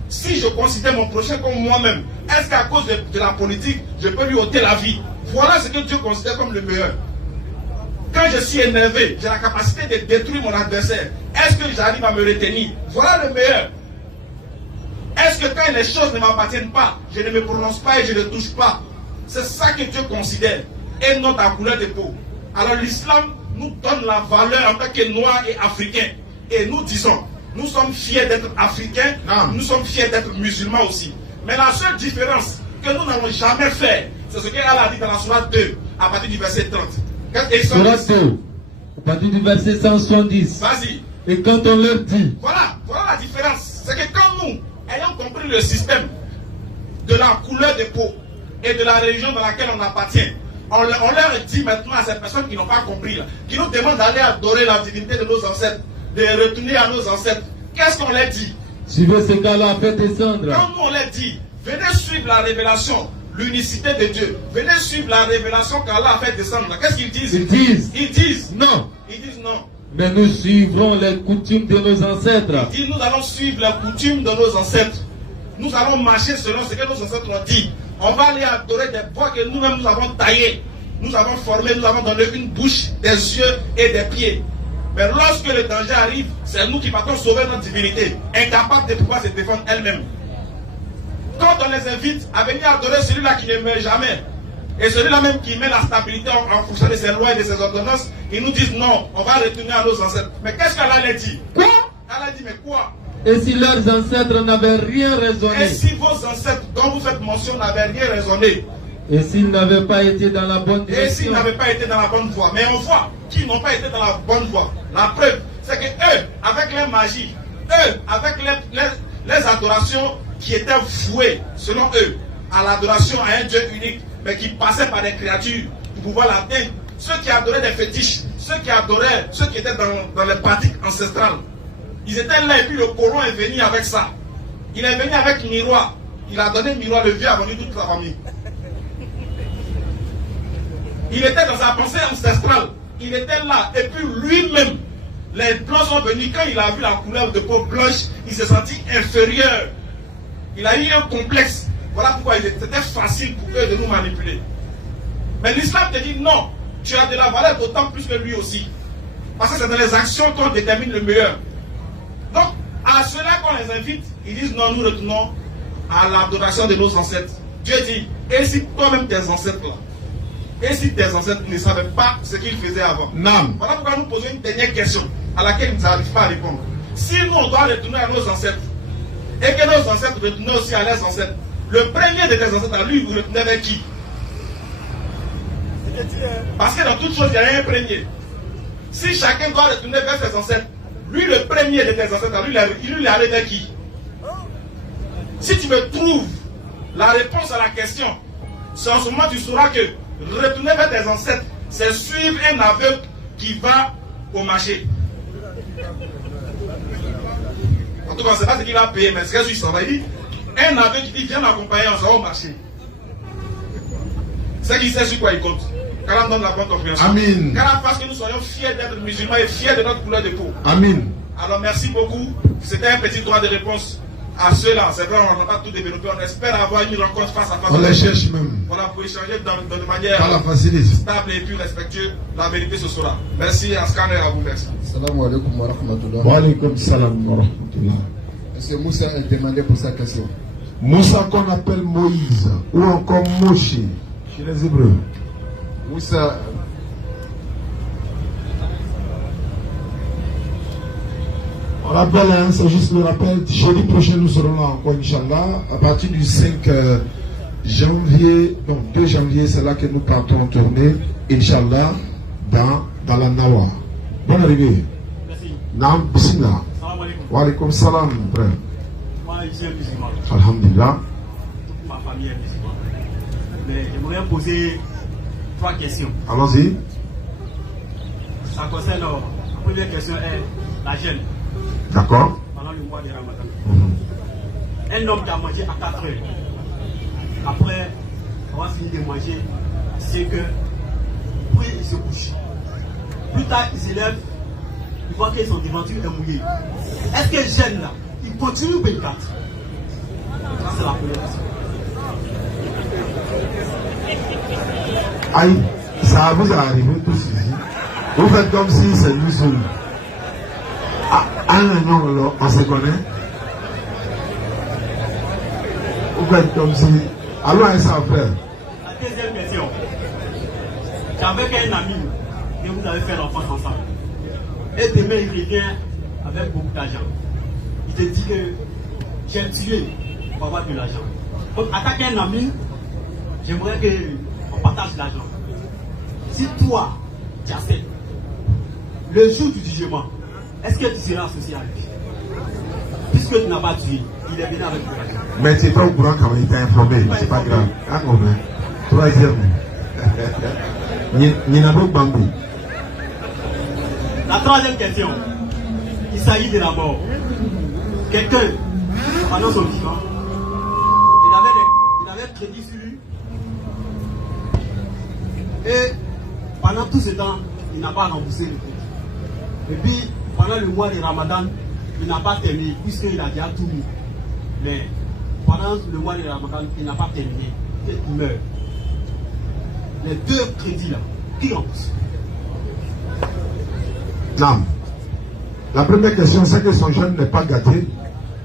Si je considère mon prochain comme moi-même, est-ce qu'à cause de la politique, je peux lui ôter la vie? Voilà ce que Dieu considère comme le meilleur. Quand je suis énervé, j'ai la capacité de détruire mon adversaire. Est-ce que j'arrive à me retenir? Voilà le meilleur. Est-ce que quand les choses ne m'appartiennent pas, je ne me prononce pas et je ne touche pas? C'est ça que Dieu considère, et non ta couleur de peau. Alors l'islam nous donne la valeur en tant que noirs et africains. Et nous disons, nous sommes fiers d'être africains, nous sommes fiers d'être musulmans aussi. Mais la seule différence que nous n'allons jamais faire, c'est ce qu'Allah a dit dans la sourate 2, à partir du verset 30. Sourate 2, à partir du verset 170. Vas-y. Et quand on leur dit, voilà la différence. C'est que quand nous ayant compris le système de la couleur de peau et de la religion dans laquelle on appartient, on leur dit maintenant à ces personnes qui n'ont pas compris, là, qui nous demandent d'aller adorer la divinité de nos ancêtres, de retourner à nos ancêtres, qu'est-ce qu'on leur dit? Suivez ce qu'Allah a fait descendre. Quand nous on leur dit, venez suivre la révélation, l'unicité de Dieu, venez suivre la révélation qu'Allah a fait descendre, qu'est-ce qu'ils disent? Ils disent non. Ils disent non. Mais nous suivrons les coutumes de nos ancêtres. Il dit, nous allons suivre les coutumes de nos ancêtres. Nous allons marcher selon ce que nos ancêtres ont dit. On va aller adorer des bois que nous-mêmes nous avons taillés. Nous avons formé, nous avons donné une bouche, des yeux et des pieds. Mais lorsque le danger arrive, c'est nous qui partons sauver notre divinité, incapables de pouvoir se défendre elle-même. Quand on les invite à venir adorer celui-là qui ne meurt jamais, et celui-là même qui met la stabilité en fonction de ses lois et de ses ordonnances, ils nous disent non, on va retourner à nos ancêtres. Mais qu'est-ce qu'Allah a dit? Quoi? Allah dit, mais quoi? Et si leurs ancêtres n'avaient rien raisonné? Et si vos ancêtres dont vous faites mention n'avaient rien raisonné? Et s'ils n'avaient pas été dans la bonne direction? Et s'ils n'avaient pas été dans la bonne voie? Mais on voit qu'ils n'ont pas été dans la bonne voie. La preuve, c'est que eux, avec leur magie, eux, avec les adorations qui étaient vouées, selon eux, à l'adoration à un Dieu unique, mais qui passaient par des créatures pour pouvoir l'atteindre. Ceux qui adoraient des fétiches, ceux qui étaient dans les pratiques ancestrales, ils étaient là et puis le colon est venu avec ça. Il est venu avec le miroir. Il a donné le miroir, le vieux a vendu toute la famille. Il était dans sa pensée ancestrale. Il était là et puis lui-même, les blancs sont venus. Quand il a vu la couleur de peau blanche, il s'est senti inférieur. Il a eu un complexe. Voilà pourquoi c'était facile pour eux de nous manipuler. Mais l'islam te dit non, tu as de la valeur d'autant plus que lui aussi. Parce que c'est dans les actions qu'on détermine le meilleur. Donc, à ceux-là qu'on les invite, ils disent non, nous retournons à l'adoration de nos ancêtres. Dieu dit, et si toi-même tes ancêtres là, et si tes ancêtres ne savaient pas ce qu'ils faisaient avant? Non. Voilà pourquoi nous posons une dernière question à laquelle ils n'arrivent pas à répondre. Si nous on doit retourner à nos ancêtres, et que nos ancêtres retournaient aussi à leurs ancêtres, le premier de tes ancêtres, à lui, vous retournez avec qui? Parce que dans toute chose, il y a un premier. Si chacun doit retourner vers ses ancêtres, lui, le premier de tes ancêtres, lui, il allait vers qui? Si tu me trouves la réponse à la question, c'est en ce moment que tu sauras que retourner vers tes ancêtres, c'est suivre un aveugle qui va au marché. En tout cas, on ne sait pas ce qu'il va payer, mais ce qu'il s'en va, il dit, Un aveugle qui dit viens m'accompagner, on va au marché. C'est qu'il sait sur quoi il compte. Qu'Allah donne la bonne compréhension. Amin. Qu'Allah fasse que nous soyons fiers d'être musulmans et fiers de notre couleur de peau. Amin. Alors merci beaucoup. C'était un petit droit de réponse à ceux-là. C'est vrai, on n'a pas tout développé. On espère avoir une rencontre face à face. On les cherche même. Voilà, pour échanger de manière Par la facilité. stable et puis respectueuse. La vérité ce sera. Merci à Scanner, à vous, merci. Salam alaikum wa rahmatullah. Wa alaikum salam wa rahmatullah. Monsieur Moussa a demandé pour sa question. Moussa qu'on appelle Moïse ou encore Moshe chez les Hébreux. Moussa, on rappelle, hein, c'est juste le rappel, jeudi prochain nous serons là encore, Inch'Allah, à partir du 5 janvier, non, 2 janvier, c'est là que nous partons en tournée, Inch'Allah, dans la Nawa. Bonne arrivée. Merci. Naam, bismillah. Salam alaikum. Wa alaikum salam, frère. Moi, je suis un musulman. Alhamdulillah. Toute ma famille est musulmane. Mais j'aimerais poser 3 questions. Allons-y. Ça concerne, la première question est la jeûne D'accord. pendant le mois de Ramadan. Mhm. Un homme qui a mangé à 4 heures, après avoir fini de manger, c'est que puis il se couche. Plus tard, il se lève, il voit que son devanture est mouillée. Est-ce que le jeûne là, il continue ou il 4? Ça, c'est la première question. Aïe, ça vous est arrivé tous ici. Vous faites comme si c'est lui seul. Ah, non, on se connaît. Vous faites comme si. Allons à ça, frère. La deuxième question. J'avais un ami et vous avez fait l'enfance ensemble. Et demain, il revient avec beaucoup d'argent. Il te dit que j'ai tué pour avoir de l'argent. Donc, attaquer un ami, j'aimerais qu'on partage l'argent. Si toi, tu acceptes, le jour du jugement, est-ce que tu seras associé à lui? Puisque tu n'as pas tué, il est venu avec de l'argent. Mais tu n'es pas au courant quand il t'a informé, c'est pas grave. Ah, non, mais. Troisième. Ninabo Bambou. La troisième question, il s'agit de la mort. Quelqu'un, pendant son vivant, il avait crédit sur lui. Et pendant tout ce temps, il n'a pas remboursé le crédit. Et puis, pendant le mois de Ramadan, il n'a pas terminé, puisqu'il a déjà tout mis. Mais pendant le mois de Ramadan, il n'a pas terminé. Il meurt. Les 2 crédits là, qui rembourse? Non. La première question, c'est que son jeune n'est pas gâté.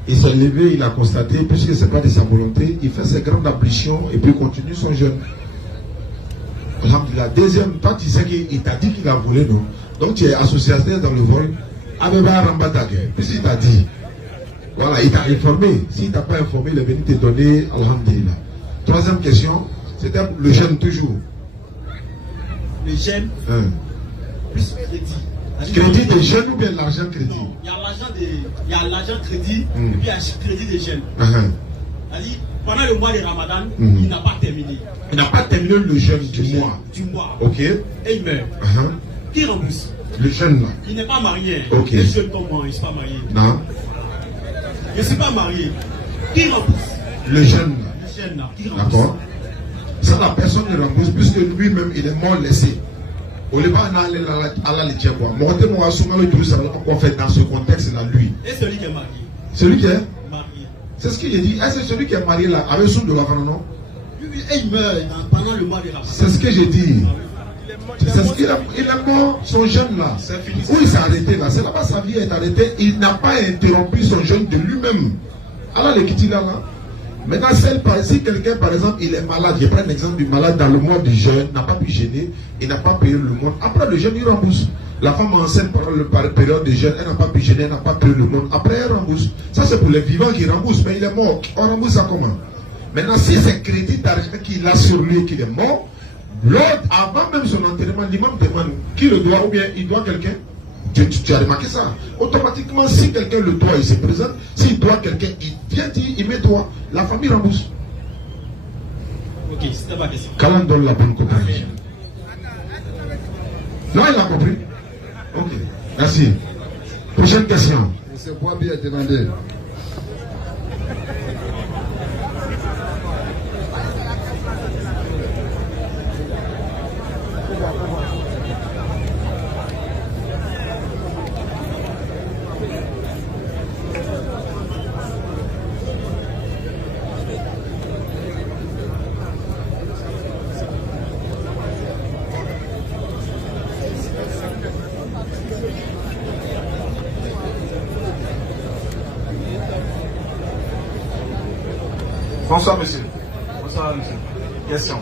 Il s'est levé, il a constaté, puisque ce n'est pas de sa volonté, il fait ses grandes ablutions et puis continue son jeûne. La deuxième, toi tu sais qu'il t'a dit qu'il a volé, non? Donc tu es associateur dans le vol. Abeba Rambatagé, puisqu'il t'a dit. Voilà, il t'a informé. S'il ne t'a pas informé, il est venu te donner, alhamdulillah. Troisième question, c'était le jeûne toujours. Le jeûne, plus crédit. Crédit de jeûne ou bien l'argent crédit? Non, il y a l'argent crédit et puis il y a crédit de jeûne. C'est-à-dire, pendant le mois de Ramadan, il n'a pas terminé. Il n'a pas terminé le jeûne du mois. Du mois. Ok. Et il meurt. Qui rembourse? Le jeûne là. Il n'est pas marié. Ok. Le jeune comme moi, il ne suis pas marié. Non. Je ne suis pas marié. Qui rembourse? Le jeûne là. Le jeune là. Qui rembourse? D'accord. Ça, la personne ne rembourse puisque lui-même, il est mort laissé. Au lieu à la quoi. Moi, on fait dans ce contexte-là, lui. Et celui qui est marié? Celui qui est marié. C'est ce qu'il a dit. Est-ce que celui qui est marié là, avec son de la femme, non? Et il meurt pendant le mois de Ramadan. C'est ce que j'ai dit. C'est ce qu'il a, il est mort, son jeûne là. Où il s'est arrêté là. C'est là-bas sa vie est arrêtée. Il n'a pas interrompu son jeûne de lui-même. Alors, le kiti là. Maintenant, si quelqu'un, par exemple, il est malade, je prends un exemple du malade dans le mois du jeûne, n'a pas pu jeûner, il n'a pas payé le mois. Après le jeûne, il rembourse. La femme enceinte pendant la période de jeûne, elle n'a pas pu jeûner, elle n'a pas payé le mois. Après, elle rembourse. Ça, c'est pour les vivants qui remboursent, mais il est mort. On rembourse ça comment? Maintenant, si c'est crédit d'argent qu'il a sur lui et qu'il est mort, l'autre, avant même son enterrement, l'imam demande qui le doit ou bien il doit quelqu'un. Tu as remarqué ça? Automatiquement, si quelqu'un le doit, il se présente. S'il doit quelqu'un, il vient dire, il met toi. La famille rembourse. Ok, c'était ma question. Qu'Allah donne la bonne compréhension. Non, il a compris. Ok, merci. Prochaine question. Monsieur Boabi a demandé. Bonsoir, monsieur. Bonsoir, monsieur. Question.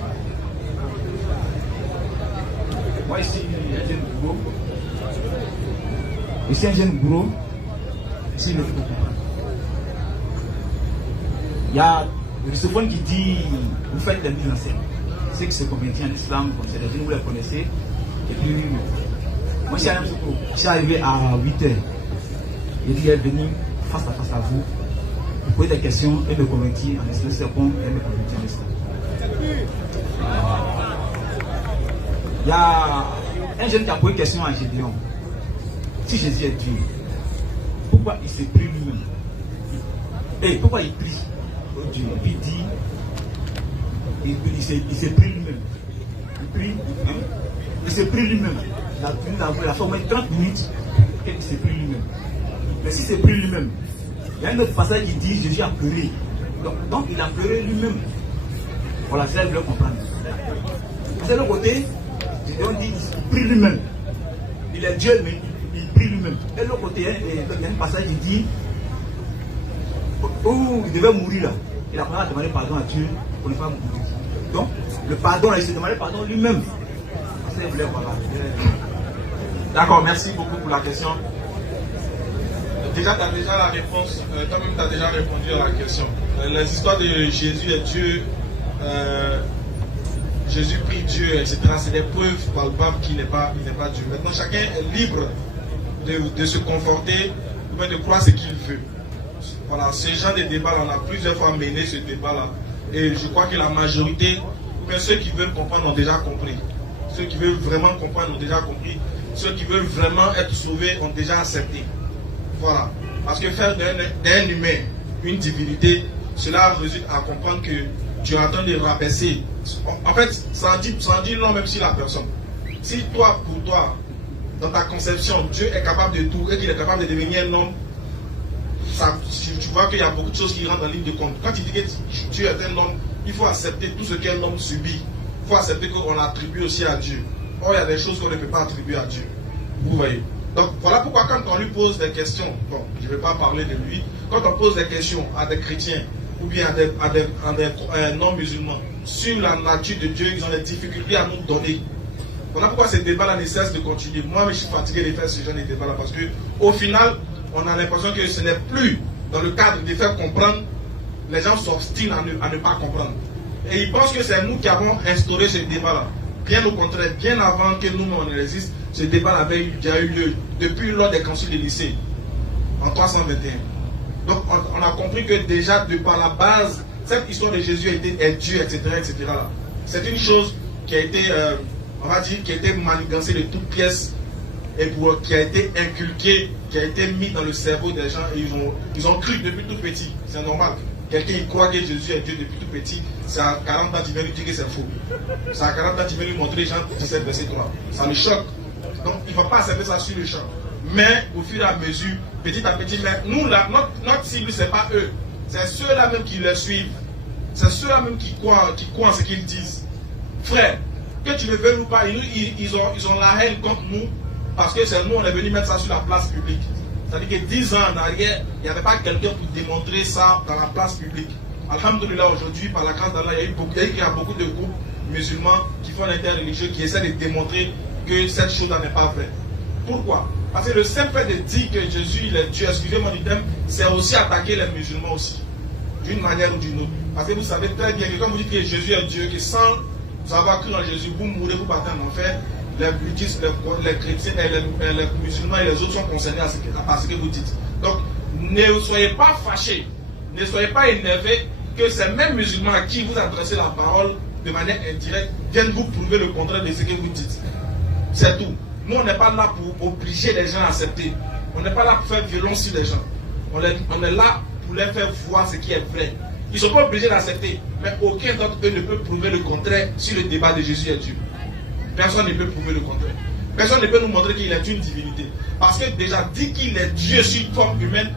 Moi, ici, un jeune bourreau. Ici, un jeune bourreau. Ici, le faut comprendre. Il y a le Rusophone qui dit vous faites des mises en scène. C'est que c'est converti en islam, comme c'est les jeunes, vous les connaissez. Et puis, moi, je suis arrivé à 8h. Il est venu face à vous. Vous posez des questions et me convertir en islam. C'est bon, et me convertir en islam. Il y a un jeune qui a posé une question à Gédéon. Si Jésus est Dieu, pourquoi il s'est pris lui-même? Et pourquoi il prie au Dieu? Et puis il dit, il s'est pris lui-même. Il prie, hein? Il s'est pris lui-même. Il a fait au moins 30 minutes qu'il s'est pris lui-même. Mais si c'est pris lui-même, il y a un autre passage qui dit Jésus a pleuré. Donc il a pleuré lui-même. Voilà, c'est ça que je veux comprendre. C'est le côté, on dit il prie lui-même. Il est Dieu, mais il prie lui-même. Et l'autre côté, il y a un passage qui dit où il devait mourir là. Il a pas demandé pardon à Dieu pour ne pas mourir. Donc, le pardon, il s'est demandé pardon lui-même. Voilà. D'accord, merci beaucoup pour la question. Déjà, tu as déjà la réponse. Toi-même, tu as déjà répondu à la question. Les histoires de Jésus et Dieu, Jésus prie Dieu, etc. C'est des preuves palpables qu'il n'est pas Dieu. Maintenant, chacun est libre de se conforter ou bien de croire ce qu'il veut. Voilà, ce genre de débat, on a plusieurs fois mené ce débat-là. Et je crois que la majorité, ou bien ceux qui veulent comprendre ont déjà compris. Ceux qui veulent vraiment comprendre ont déjà compris. Ceux qui veulent vraiment être sauvés ont déjà accepté. Voilà. Parce que faire d'un humain une divinité, cela résulte à comprendre que tu es en train de rabaisser. En fait, ça en dit non même si la personne. Si toi, pour toi, dans ta conception, Dieu est capable de tout et qu'il est capable de devenir un homme, ça, tu vois qu'il y a beaucoup de choses qui rentrent en ligne de compte. Quand tu dis que Dieu est un homme, il faut accepter tout ce qu'un homme subit. Il faut accepter qu'on attribue aussi à Dieu. Or, il y a des choses qu'on ne peut pas attribuer à Dieu. Vous voyez. Donc, voilà pourquoi quand on lui pose des questions, bon, je ne vais pas parler de lui, quand on pose des questions à des chrétiens ou bien à des non-musulmans sur la nature de Dieu, ils ont des difficultés à nous donner. Voilà pourquoi ces débats-là ne cessent de continuer. Moi, je suis fatigué de faire ce genre de débats-là parce qu'au final, on a l'impression que ce n'est plus dans le cadre de faire comprendre, les gens s'obstinent à ne pas comprendre. Et ils pensent que c'est nous qui avons instauré ce débat-là. Bien au contraire, bien avant que nous, on existe, ce débat avait déjà eu lieu depuis lors des conciles de Nicée, en 321. Donc on a compris que déjà, de par la base, cette histoire de Jésus est Dieu, etc. etc. C'est une chose qui a été, on va dire, qui a été manigancée de toutes pièces et qui a été inculquée, qui a été mis dans le cerveau des gens et ils ont cru depuis tout petit. C'est normal. Quelqu'un il croit que Jésus est Dieu depuis tout petit, c'est à 40 ans qu'il vient lui dire que c'est faux. C'est à 40 ans qu'il vient lui montrer Jean 17, verset 3. Ça le choque. Donc il ne va pas accepter ça sur le champ. Mais au fur et à mesure, petit à petit, mais nous, notre cible, ce n'est pas eux. C'est ceux-là même qui les suivent. C'est ceux-là même qui croient en ce qu'ils disent. Frère, que tu le veuilles ou pas, ils ont la haine contre nous parce que c'est nous, on est venu mettre ça sur la place publique. C'est-à-dire que 10 ans en arrière, il n'y avait pas quelqu'un pour démontrer ça dans la place publique. Alhamdoulilah, aujourd'hui, par la grâce d'Allah, il y a beaucoup de groupes musulmans qui font l'interreligieux, qui essaient de démontrer que cette chose-là n'est pas vraie. Pourquoi? Parce que le simple fait de dire que Jésus il est Dieu, excusez-moi du thème, c'est aussi attaquer les musulmans aussi, d'une manière ou d'une autre. Parce que vous savez très bien que quand vous dites que Jésus est Dieu, que sans avoir cru en Jésus, vous mourrez, vous partez en enfer, les bouddhistes, les chrétiens, les musulmans et les autres sont concernés à ce que vous dites. Donc, ne soyez pas fâchés, ne soyez pas énervés que ces mêmes musulmans à qui vous adressez la parole de manière indirecte viennent vous prouver le contraire de ce que vous dites. C'est tout. Nous, on n'est pas là pour obliger les gens à accepter. On n'est pas là pour faire violence sur les gens. On est là pour les faire voir ce qui est vrai. Ils ne sont pas obligés d'accepter. Mais aucun d'entre eux ne peut prouver le contraire sur le débat de Jésus et Dieu. Personne ne peut prouver le contraire. Personne ne peut nous montrer qu'il est une divinité. Parce que déjà, dire qu'il est Dieu sur une forme humaine,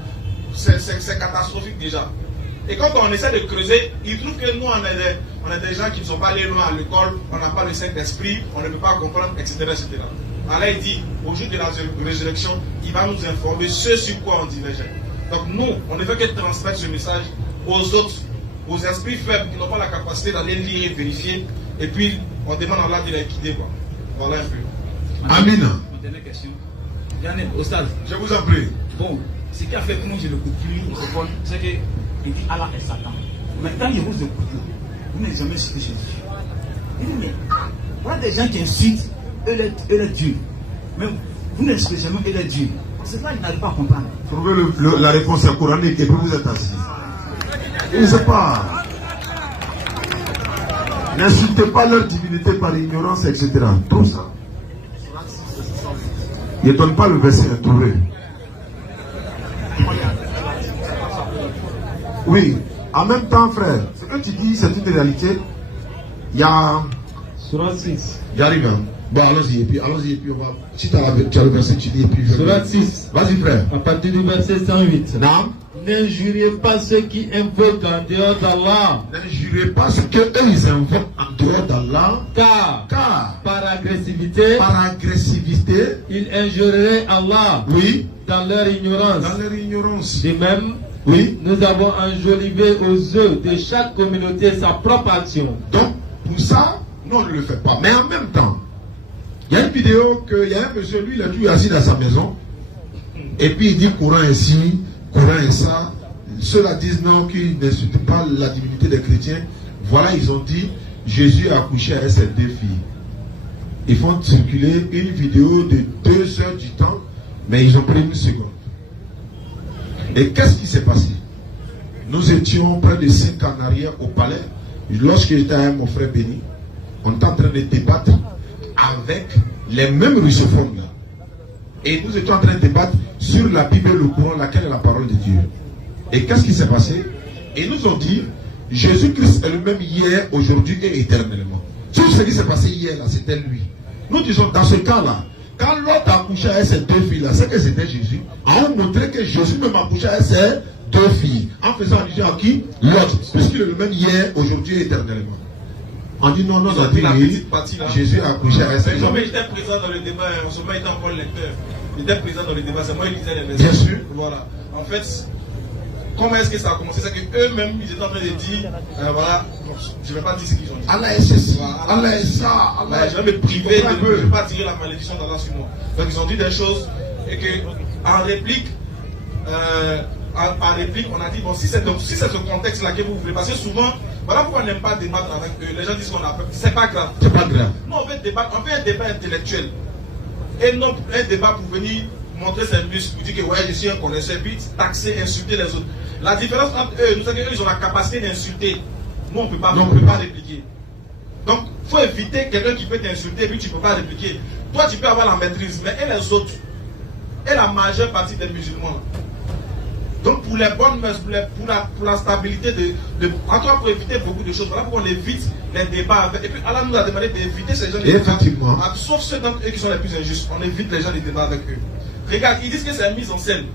c'est catastrophique déjà. Et quand on essaie de creuser, il trouve que nous, on est des gens qui ne sont pas allés loin à l'école, on n'a pas le Saint-Esprit, on ne peut pas comprendre, etc. etc. Allah il dit, au jour de la résurrection, il va nous informer ce sur quoi on divergeait. Donc nous, on ne veut que transmettre ce message aux autres aux esprits faibles qui n'ont pas la capacité d'aller lire et vérifier, et puis on demande à Allah de les guider, quoi. Voilà un peu. Amin. Ma dernière question. Yannick, Ostaz. Je vous en prie. Bon, ce qui a fait que moi je le continue, c'est qu'il dit Allah est Satan. Mais quand il vous écoute, vous n'avez jamais cité Jésus. Il dit, mais voilà des gens qui insultent le Dieu. Mais vous n'insultez jamais le Dieu. C'est ça qu'ils n'arrivent pas à comprendre. Trouvez la réponse coranique et puis vous êtes assis. Je ne sais pas. N'insultez pas leur divinité par ignorance, etc. Tout ça. Ne donne pas le verset trouvé. Oui, en même temps, frère, ce que tu dis, c'est une réalité. Il y a. Surat 6. J'arrive, hein. Bon, allons-y, et puis on va. Si tu as le verset, tu dis, et puis je. Surat 6. Vas-y, frère. À partir du verset 108. Non. N'injuriez pas ceux qui invoquent en dehors d'Allah. N'injuriez pas ce qu'eux ils invoquent en dehors d'Allah. Car par agressivité, ils injurieraient Allah. Oui. Dans leur ignorance. De même, oui. Nous avons enjolivé aux œufs de chaque communauté sa propre action. Donc, pour ça, nous on ne le fait pas. Mais en même temps, il y a une vidéo qu'il y a un monsieur, lui, il est toujours assis dans sa maison. Et puis il dit Coran ici, Coran et ça. Ceux-là disent non, qu'ils n'insultent pas la divinité des chrétiens. Voilà, ils ont dit Jésus a accouché avec ses 2 filles. Ils font circuler une vidéo de 2 heures du temps, mais ils ont pris 1 seconde. Et qu'est-ce qui s'est passé? Nous étions près de 5 ans en arrière au palais. Lorsque j'étais avec mon frère Béni, on était en train de débattre avec les mêmes russophones là. Et nous étions en train de débattre sur la Bible et le Coran, laquelle est la parole de Dieu. Et qu'est-ce qui s'est passé? Et ils nous ont dit, Jésus-Christ est le même hier, aujourd'hui et éternellement. Tout ce qui s'est passé hier là, c'était lui. Nous disons, dans ce cas-là, quand l'autre a couché avec ses 2 filles là, c'est que c'était Jésus. On a montré que Jésus même a couché avec ses 2 filles. En faisant allusion à qui? L'autre. Puisqu'il est le même hier, aujourd'hui et éternellement. On dit non, on a dit oui, Jésus a accouché avec ses 2 filles. J'étais présent dans le débat, en ce moment, il était encore lecteur. Il était présent dans le débat, c'est moi qui lisais les versets. Bien sûr. Voilà. En fait, comment est-ce que ça a commencé? C'est qu'eux-mêmes, ils étaient en train de dire, voilà, je ne vais pas dire ce qu'ils ont dit. Allah est ceci, Allah est ça, Allah est... Je vais me priver de ne pas tirer la malédiction d'Allah sur moi. Donc ils ont dit des choses et qu'en réplique, on a dit, bon, si c'est ce contexte-là que vous voulez, parce que souvent, voilà pourquoi on n'aime pas débattre avec eux. Les gens disent qu'on a peur. C'est pas grave. C'est pas grave. Nous, on veut un débat intellectuel. Et non un débat pour venir montrer ses muscles, pour dire que ouais, je suis un connaisseur, puis taxer, insulter les autres. La différence entre eux, nous savons qu'eux, ils ont la capacité d'insulter. Nous, on ne peut pas répliquer. Donc, il faut éviter quelqu'un qui peut t'insulter, puis tu ne peux pas répliquer. Toi, tu peux avoir la maîtrise, mais et les autres, et la majeure partie des musulmans. Donc, pour les bonnes mœurs, pour la stabilité en tout cas, pour éviter beaucoup de choses, voilà pourquoi on évite les débats. Et puis, Allah nous a demandé d'éviter ces gens de effectivement. Sauf ceux d'entre eux qui sont les plus injustes. On évite les gens de débat avec eux. Regarde, ils disent que c'est une mise en scène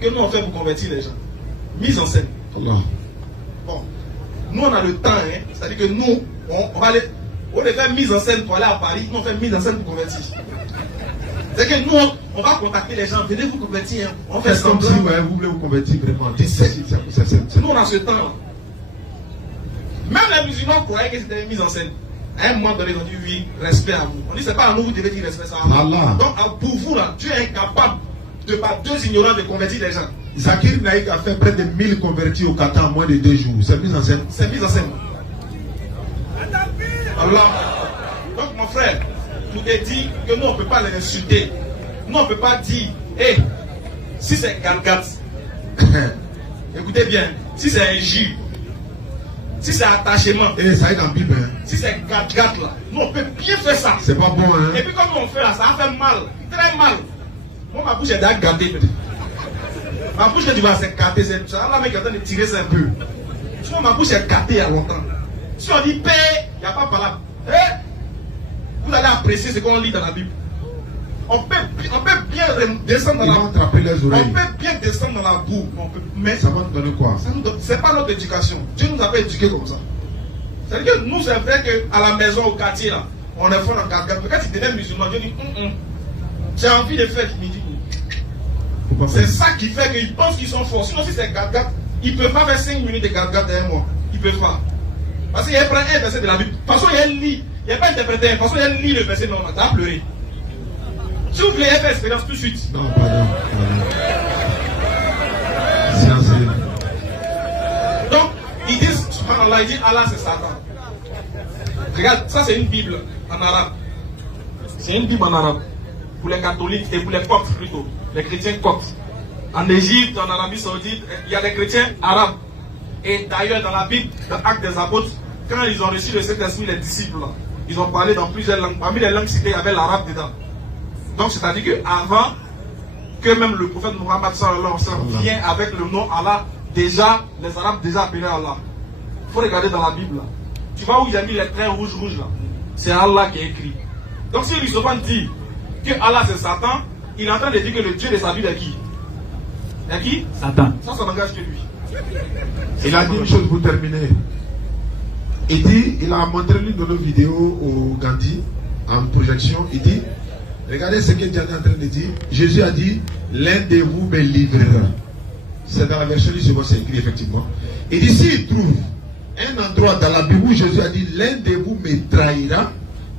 que nous on fait pour convertir les gens. Mise en scène. Allah. Bon, nous on a le temps, hein. C'est-à-dire que nous, on va aller. On va faire mise en scène pour aller à Paris, nous on fait mise en scène pour convertir. C'est que nous, on va contacter les gens, venez vous convertir. Hein. On fait comme si vous voulez vous convertir vraiment. Nous on a ce temps-là. Même les musulmans croyaient que c'était une mise en scène. À un moment donné, ils ont dit oui, respect à vous. On dit c'est pas à nous, vous devez dire respect à Allah. Donc pour vous là, Dieu est incapable de par 2 ignorants de convertir les gens. Zakir Naïk a fait près de 1000 convertis au Qatar en moins de 2 jours. C'est mise en scène. C'est mise en scène. Allah. Donc mon frère, pour te dire que nous on ne peut pas les insulter. Nous on ne peut pas dire, hé, si c'est Galgat, écoutez bien, si c'est un jus, si c'est attachement, et ça est dans la Bible, hein. Si c'est Gat là, nous on peut bien faire ça. C'est pas bon, hein. Et puis comme on fait là, ça a fait mal, très mal. Moi ma bouche est déjà gâtée. Ma bouche que tu vas se gâter, c'est ça. Là mec est en train de tirer ça un peu. Souvent ma bouche est gâtée il y a longtemps. Si on dit paix, il n'y a pas parlé. Vous allez apprécier ce qu'on lit dans la Bible. On peut bien descendre dans la boue. On peut bien descendre dans la boue. Mais ça va nous donner quoi? C'est pas notre éducation. Dieu nous a pas éduqués comme ça. C'est-à-dire que nous, c'est vrai qu'à la maison, au quartier, là, on est fort en garde-garde. Mais quand tu deviens musulman, Dieu dit j'ai envie de faire midi. C'est ça qui fait qu'ils pensent qu'ils sont forts. Sinon, si c'est garde-garde, ils ne peuvent pas faire 5 minutes de garde-garde derrière moi. ils ne peuvent pas. Parce qu'il y a un verset de la Bible. De toute façon, il y a un lit. Il n'y a pas interprété. De toute façon, il y a un lit le verset. Non, tu as pleuré. Si vous voulez faire expérience tout de suite. Non, pardon. Donc, ils disent, subhanallah, ils disent Allah c'est Satan. Regarde, ça c'est une Bible en arabe. C'est une Bible en arabe. Pour les catholiques et pour les coptes plutôt. Les chrétiens coptes. En Égypte, en Arabie Saoudite, il y a des chrétiens arabes. Et d'ailleurs, dans la Bible, dans l'Acte des Apôtres, quand ils ont reçu le Saint-Esprit, les disciples, là, ils ont parlé dans plusieurs langues. Parmi les langues citées, il y avait l'arabe dedans. Donc, c'est-à-dire qu'avant que même le prophète Mohammed sallallahu alayhi wa sallam vienne avec le nom Allah, déjà, les Arabes déjà appelaient Allah. Il faut regarder dans la Bible, là. Tu vois où il y a mis les traits rouges, là. C'est Allah qui est écrit. Donc, si Lucifer dit que Allah c'est Satan, il est en train de dire que le Dieu de sa vie est qui? Il est qui? Satan. Ça n'engage que lui. Il a dit une chose pour terminer. Il dit, il a montré l'une de nos vidéos au Gandhi, en projection. Il dit, regardez ce que Dieu est en train de dire. Jésus a dit, l'un de vous me livrera. C'est dans la version du second, c'est écrit effectivement. Il dit, s'il trouve un endroit dans la Bible où Jésus a dit, l'un de vous me trahira,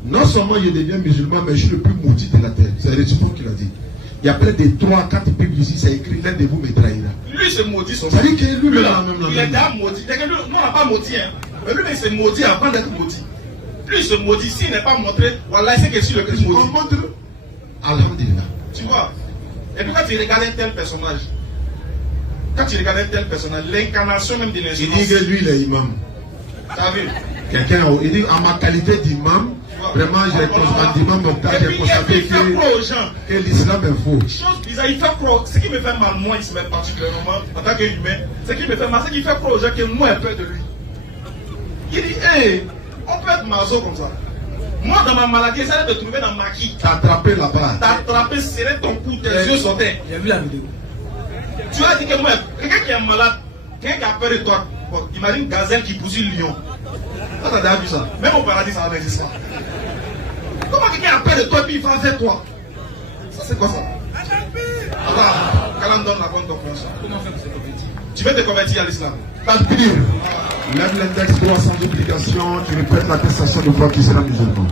non seulement je deviens musulman, mais je suis le plus maudit de la terre. C'est réciproque qu'il a dit. Il y a près de 3-4 Bibles ici, c'est écrit, l'un de vous me trahira. Lui, c'est maudit son Ça dit que lui, il est déjà maudit. Nous, on n'a pas maudit. Hein. Mais lui, il s'est maudit avant d'être maudit. Lui, il se maudit. S'il n'est pas montré, voilà, c'est que sur le Christ maudit. On montre. Alhamdulillah. Tu vois. Et puis quand tu regardes un tel personnage, l'incarnation même de l'insolence. Il dit que lui, il est imam. T'as vu? Quelqu'un, il dit, en ma qualité d'imam, vraiment, j'ai constaté d'imam Mokhtar, j'ai constaté que l'islam est faux. Chose bizarre, il fait croire. Ce qui me fait mal, moi, il se met particulièrement, en tant qu'humain, ce qui me fait mal, c'est qu'il fait croire aux gens que moi, j'ai peur de lui. Il dit, hey, on peut être maso comme ça. Moi, dans ma maladie, j'allais te trouver dans ma maquille. T'as attrapé là-bas. T'as attrapé, serré ton cou, tes yeux sautaient. J'ai vu la vidéo. Tu as dit que moi, quelqu'un qui est malade, quelqu'un qui a peur de toi, bon, imagine gazelle qui pousse lion. Toi, t'as déjà vu ça. Même au paradis, ça n'existe pas. Comment quelqu'un a peur de toi et puis il va vers toi? Ça, c'est quoi ça? Allah, qu'Allah me donne la bonne compréhension. Comment faire pour se convertir? Tu veux te convertir à l'islam? Takbir. Lève l'index droit sans obligation, tu répètes l'attestation de foi qui sera musulman.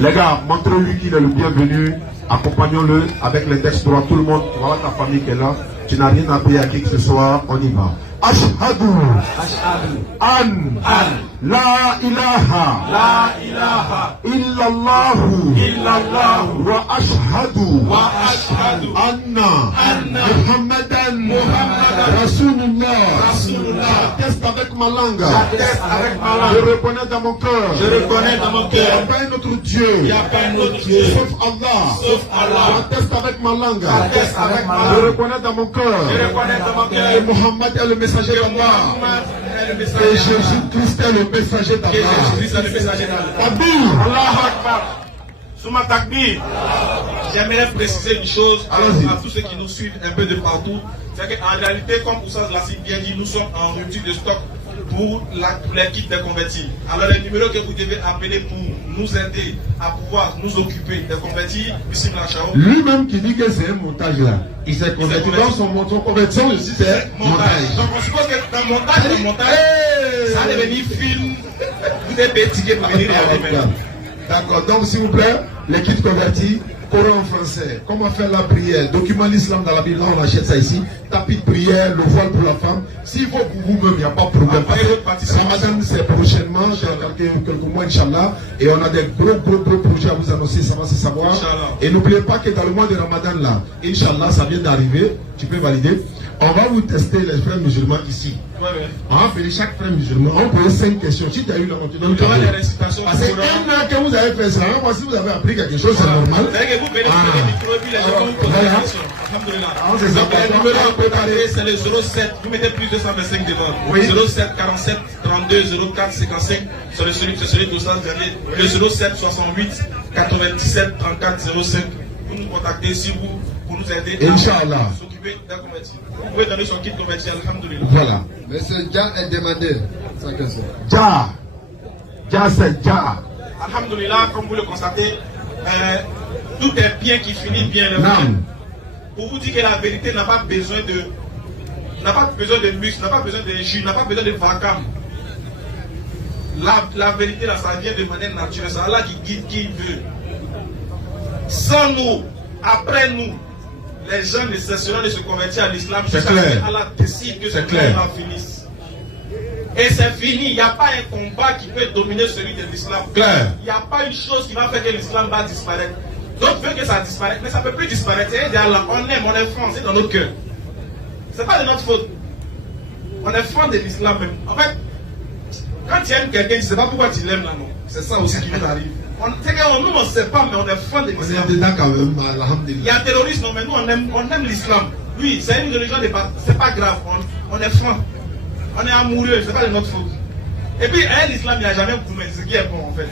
Les gars, montrez-lui qu'il est le bienvenu, accompagnons-le avec l'index droit, tout le monde, voilà ta famille qui est là, tu n'as rien à payer à qui que ce soit, on y va. Ashhadu an la ilaha illallahu wa ashhadu anna Muhammadan Rasulullah. J'atteste avec ma langue. Je reconnais dans mon cœur. Il n'y a pas un autre Dieu. Sauf Allah. J'atteste avec ma langue. Je reconnais dans mon cœur. Et Mohammed est le messager d'Allah. Et Jésus-Christ est le messager d'Allah. Allah Akbar. Souma Takbir. J'aimerais préciser une chose à tous ceux qui nous suivent un peu de partout. C'est qu'en réalité, comme Oussaz l'a si bien dit, nous sommes en rupture de stock pour l'équipe des convertis. Alors les numéros que vous devez appeler pour nous aider à pouvoir nous occuper des convertis, lui-même qui dit que c'est un montage là, il s'est converti dans son conversion aussi, c'est montage. Donc on suppose que dans le montage, ça va devenir film, vous devez payer ticket pour venir regarder maintenant. D'accord, donc s'il vous plaît, l'équipe convertie, Coran en français, comment faire la prière, document l'islam dans la Bible, là on achète ça ici, tapis de prière, le voile pour la femme, s'il faut pour vous-même, il n'y a pas de problème. Ramadan c'est prochainement, dans quelques mois, Inch'Allah, et on a des gros projets à vous annoncer, ça va se savoir. Et n'oubliez pas que dans le mois de Ramadan là, Inch'Allah, ça vient d'arriver, tu peux valider. On va vous tester les frères musulmans ici. On va faire chaque frère musulman. On pose 5 questions. Si tu as eu la tu donnes parce que un an que vous avez fait ça, moi si vous avez appris quelque chose, c'est normal. Le numéro à préparer, c'est le 07. Vous mettez plus 225 devant. 07 47 32 04 55. C'est celui de ça dernier. Le 07 68 97 34 05. Vous nous contactez si vous pour nous aider Inch'Allah. S'occuper d'un converti. Vous pouvez donner son kit converti, alhamdoulilah. Voilà. Monsieur Dja est demandé. Sa question. Dja c'est Dja. Alhamdoulilah, comme vous le constatez, tout est bien qui finit bien. Pour vous dire que la vérité n'a pas besoin n'a pas besoin de muscles, n'a pas besoin de jus, n'a pas besoin de vacarme. La vérité, là, ça vient de manière naturelle. C'est Allah qui guide qui il veut. Sans nous, après nous, les gens ne cesseront de se convertir à l'islam jusqu'à ce qu'Allah décide que ce combat finisse. Et c'est fini. Il n'y a pas un combat qui peut dominer celui de l'islam. Il n'y a pas une chose qui va faire que l'islam va disparaître. D'autres veulent que ça disparaisse, mais ça ne peut plus disparaître. On aime, on est franc, c'est dans nos cœurs. Ce n'est pas de notre faute. On est franc de l'islam même. En fait, quand tu aimes quelqu'un, tu ne sais pas pourquoi tu l'aimes là, non. C'est ça aussi qui nous arrive. Nous, on ne sait pas, mais on est franc de l'islam. Il y a terrorisme, mais nous, on aime l'islam. Oui, c'est une religion, c'est pas grave. On est franc. On est amoureux, c'est pas de notre faute. Et puis, l'islam, il n'y a jamais gourmet, ce qui est bon en fait.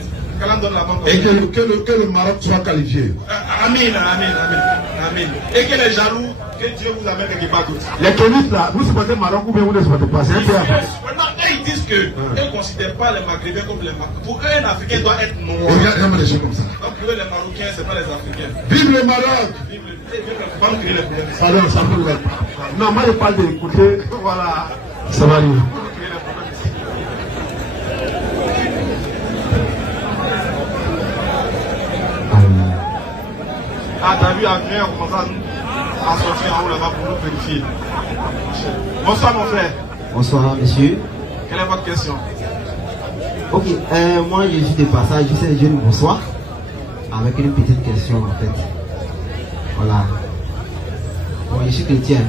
Donne la banque. Et que le Maroc soit qualifié. Amen, amen, amen, amen. Et que les jaloux, que Dieu vous amène quelque part d'autre. Les touristes là, vous supportez Maroc ou bien vous ne supportez pas? C'est un peu après. Ils disent qu'ils ne considèrent pas les Maghrébins comme les Marocains. Pour eux, un Africain doit être noir. Regarde des choses comme ça. Donc pour eux, les Marocains, ce n'est pas les Africains. Vive le Maroc! Vive le Maroc! Créer les problèmes. Alors, ça peut être. Non, moi je parle d'écouter. Voilà. Ça va aller. Ah, t'as vu, Adrien, on commence à sortir en haut là-bas pour nous vérifier. Bonsoir, mon frère. Bonsoir, monsieur. Quelle est votre question? Ok, moi je suis de passage, je sais déjà bonsoir. Avec une petite question en fait. Voilà. Bon, je suis chrétien.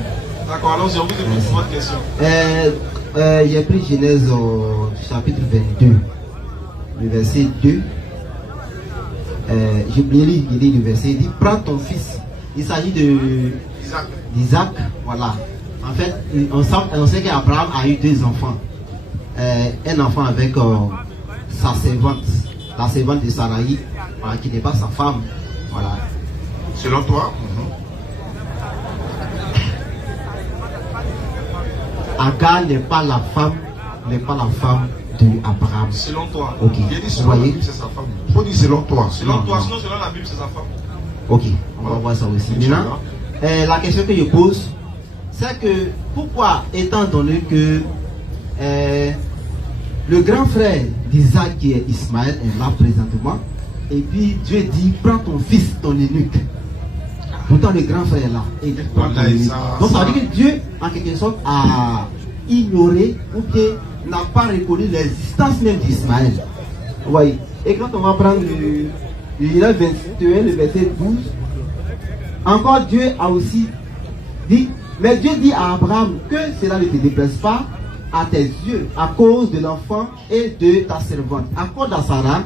D'accord, alors je vous écoute pour votre question. J'ai pris Genèse au chapitre 22, le verset 2. Je lis le verset, il dit prends ton fils. Il s'agit d'Isaac, voilà. En fait, on sait qu'Abraham a eu 2 enfants. Un enfant avec sa servante, la servante de Saraï, voilà, qui n'est pas sa femme. Voilà. Selon toi? Agar n'est pas la femme d'Abraham. Selon toi. Ok. Il dit selon la Bible, c'est sa femme. Il faut dire selon toi. Selon toi, sinon selon la Bible, c'est sa femme. Ok, on va voir ça aussi. Maintenant, la question que je pose, c'est que pourquoi, étant donné que le grand frère d'Isaac qui est Ismaël est là présentement, et puis Dieu dit prends ton fils, ton eunuque. Pourtant le grand frère est là. Et dit, prends ton eunuque. Donc ça veut dire que Dieu, en quelque sorte, a ignoré ou bien n'a pas reconnu l'existence même d'Ismaël. Vous voyez. Et quand on va prendre le 21, le verset 12, encore Dieu a aussi dit, mais Dieu dit à Abraham que cela ne te déplaise pas à tes yeux à cause de l'enfant et de ta servante. Accorde à Sarah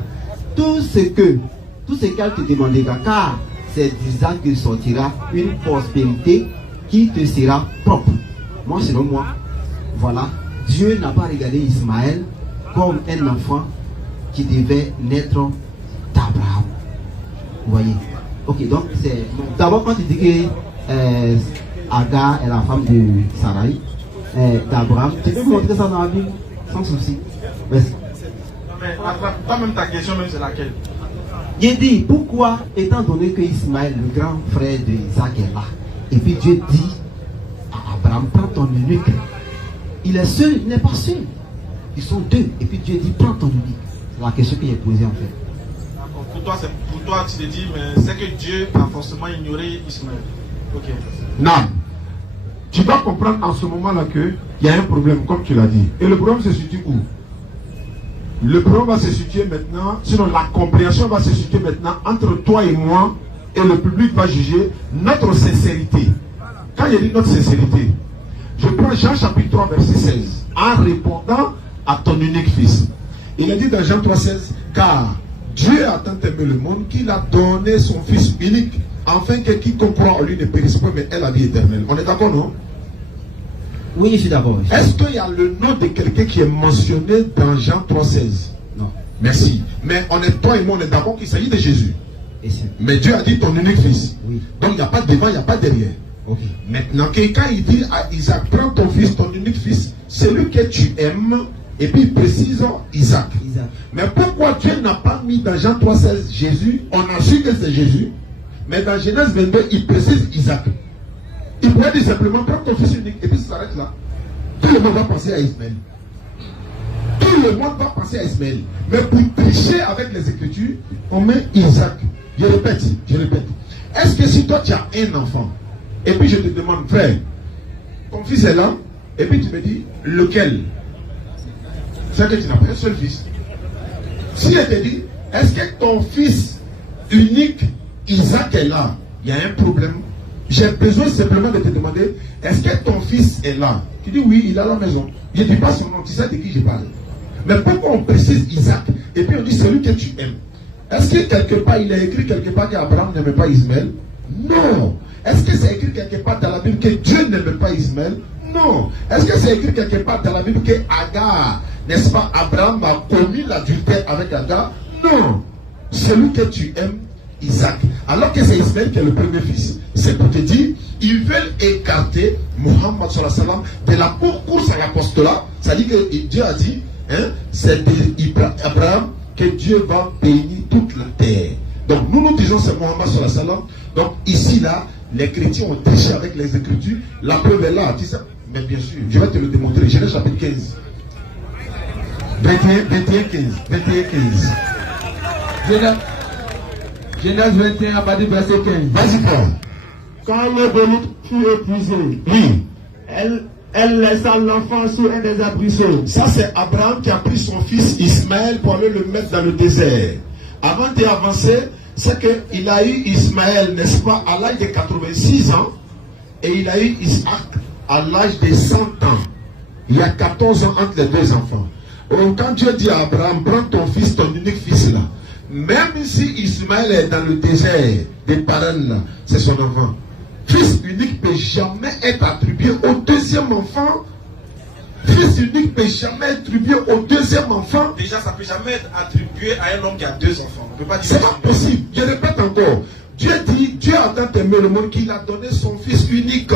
tout ce qu'elle te demandera, car c'est d'Isaac que sortira une prospérité qui te sera propre. Moi, selon moi, voilà, Dieu n'a pas regardé Ismaël comme un enfant qui devait naître d'Abraham. Vous voyez? Ok, donc c'est... D'abord, quand tu dis que Agar est la femme de Sarai, d'Abraham, tu peux montrer ça dans la Bible sans souci. Merci. Mais toi-même, ta question, même, c'est laquelle? Il dit, pourquoi, étant donné que Ismaël, le grand frère de Isaac, est là, et puis Dieu dit à Abraham, prends ton eunuque. Il est seul, il n'est pas seul. Ils sont 2, et puis Dieu dit, prends ton eunuque. C'est la question qu'il a posée en fait. Pour toi, tu te dis, mais c'est que Dieu a forcément ignoré Ismaël. Ok. Non. Tu dois comprendre en ce moment-là qu'il y a un problème, comme tu l'as dit. Et le problème se situe où? Le problème va se situer maintenant, sinon la compréhension va se situer maintenant entre toi et moi, et le public va juger notre sincérité. Quand il dit notre sincérité, je prends Jean chapitre 3 verset 16, en répondant à ton unique fils. Il a dit dans Jean 3,16, car Dieu a tant aimé le monde qu'il a donné son fils unique, afin que quiconque croit en lui ne périsse pas, mais ait la vie éternelle. On est d'accord, non? Oui, je suis d'accord. Est-ce qu'il y a le nom de quelqu'un qui est mentionné dans Jean 3,16? Non. Merci. Mais on est, toi et moi, on est d'accord qu'il s'agit de Jésus. Mais Dieu a dit ton unique fils. Oui. Donc il n'y a pas devant, il n'y a pas derrière. Okay. Maintenant, quand il dit à Isaac, prends ton fils, ton unique fils, celui que tu aimes, et puis il précise Isaac. Mais pourquoi Dieu n'a pas mis dans Jean 3,16 Jésus? On a su que c'est Jésus, mais dans Genèse 22, il précise Isaac. Il pourrait dire simplement, prends ton fils unique, et puis ça s'arrête là. Tout le monde va penser à Ismaël. Tout le monde va penser à Ismaël. Mais pour tricher avec les Écritures, on met Isaac. Je répète. Est-ce que si toi tu as un enfant, et puis je te demande, frère, ton fils est là, et puis tu me dis, lequel? C'est que tu n'as pas un seul fils. Si elle te dit, est-ce que ton fils unique, Isaac, est là? Il y a un problème. J'ai besoin simplement de te demander, est-ce que ton fils est là? Tu dis oui, il est à la maison. Je ne dis pas son nom, tu sais de qui je parle. Mais pourquoi on précise Isaac et puis on dit celui que tu aimes? Est-ce que quelque part il est écrit quelque part qu'Abraham n'aimait pas Ismaël? Non. Est-ce que c'est écrit quelque part dans la Bible que Dieu n'aimait pas Ismaël? Non. Est-ce que c'est écrit quelque part dans la Bible que Agar, n'est-ce pas, Abraham a commis l'adultère avec Agar? Non. Celui que tu aimes, Isaac. Alors que c'est Ismaël qui est le premier fils. C'est pour te dire, ils veulent écarter Muhammad sallallahu alayhi wa sallam de la course à l'apostolat. C'est-à-dire que Dieu a dit, hein, c'est d'Abraham que Dieu va bénir toute la terre. Donc nous disons c'est Muhammad sallallahu alayhi wa sallam. Donc ici là, les chrétiens ont triché avec les Écritures. La preuve est là. Tu sais, mais bien sûr, je vais te le démontrer. Genèse chapitre 15. 21, 15. Genèse 21 à partir du verset 15. Vas-y, Paul. Quand le bonite fut épuisé, Oui. elle laissa l'enfant sur un des arbrisseaux. Ça, c'est Abraham qui a pris son fils Ismaël pour aller le mettre dans le désert. Avant d'avancer, c'est qu'il a eu Ismaël, n'est-ce pas, à l'âge de 86 ans, et il a eu Isaac à l'âge de 100 ans. Il y a 14 ans entre les deux enfants. Donc, quand Dieu dit à Abraham, prends ton fils, ton unique fils là, même si Ismaël est dans le désert des parents là, c'est son enfant. Fils unique ne peut jamais être attribué au deuxième enfant. Fils unique ne peut jamais être attribué au deuxième enfant. Déjà, ça ne peut jamais être attribué à un homme qui a deux enfants. C'est pas possible. Je répète encore. Dieu dit, Dieu a tant aimé le monde qu'il a donné son fils unique.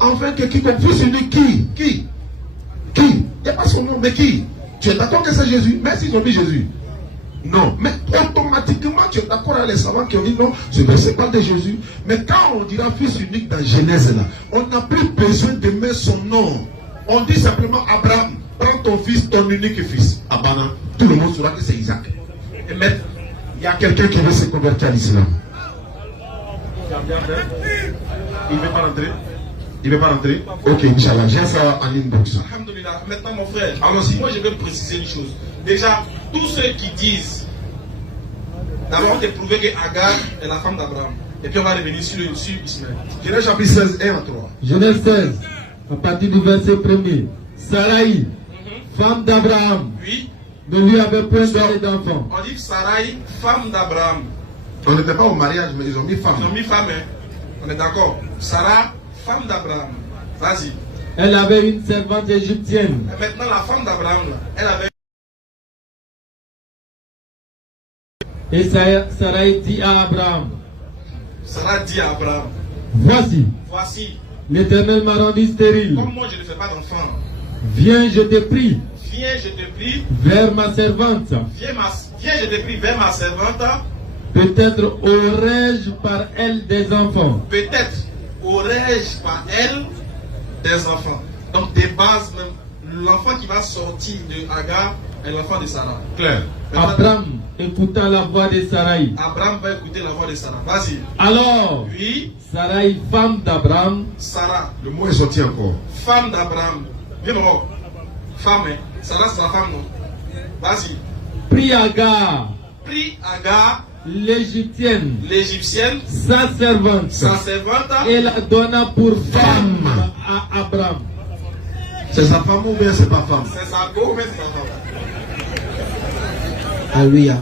Enfin, que quiconque, fils unique, qui? Il n'y a pas son nom, mais qui? Tu es d'accord que c'est Jésus? Mais s'ils ont dit Jésus. Non, mais automatiquement tu es d'accord avec les savants qui ont dit non, ce verset parle de Jésus. Mais quand on dira fils unique dans Genèse là, on n'a plus besoin de mettre son nom. On dit simplement Abraham, prends ton fils, ton unique fils. Abana, tout le monde saura que c'est Isaac. Et maintenant, il y a quelqu'un qui veut se convertir à l'islam. Il ne veut pas rentrer? Il ne veut pas rentrer? Ok, Inch'Allah, j'ai ça en inbox. Alhamdulillah. Maintenant, mon frère, allons-y. Moi, je vais préciser une chose. Déjà, tous ceux qui disent, d'abord, on t'a prouvé que Agar est la femme d'Abraham. Et puis, on va revenir sur Ismaël. Genèse chapitre 16, 1 à 3. Genèse 16, à partir du verset 1er. Sarai, femme d'Abraham, Oui. ne lui avait point donné d'enfant. On dit que Sarai, femme d'Abraham. On n'était pas au mariage, mais ils ont mis femme. Ils ont mis femme, hein. On est d'accord. Sarah, femme d'Abraham. Vas-y. Elle avait une servante égyptienne. Et maintenant, la femme d'Abraham, elle avait. Et Sarai dit à Abraham, Sarah dit à Abraham, voici, l'Éternel m'a rendu stérile. comme moi je ne fais pas d'enfant, viens, je te prie, vers ma servante. Viens, je te prie, vers ma servante. Peut-être aurais-je par elle des enfants. Peut-être aurais-je par elle des enfants. Donc, de base, même, l'enfant qui va sortir de Agar est l'enfant de Sarah. Clair. Abraham écoutant la voix de Sarai. Abraham va écouter la voix de Sarah. Vas-y. Alors, oui. Sarai, femme d'Abraham. Sarah. Le mot est sorti encore. Femme d'Abraham. Viens, maman. Femme, hein. Sarah, c'est la femme, non? Vas-y. Prie Agar. L'Égyptienne, sa servante, et la donna pour femme à Abraham. C'est sa femme ou bien c'est pas femme? C'est sa femme ou bien c'est sa femme? Alléluia.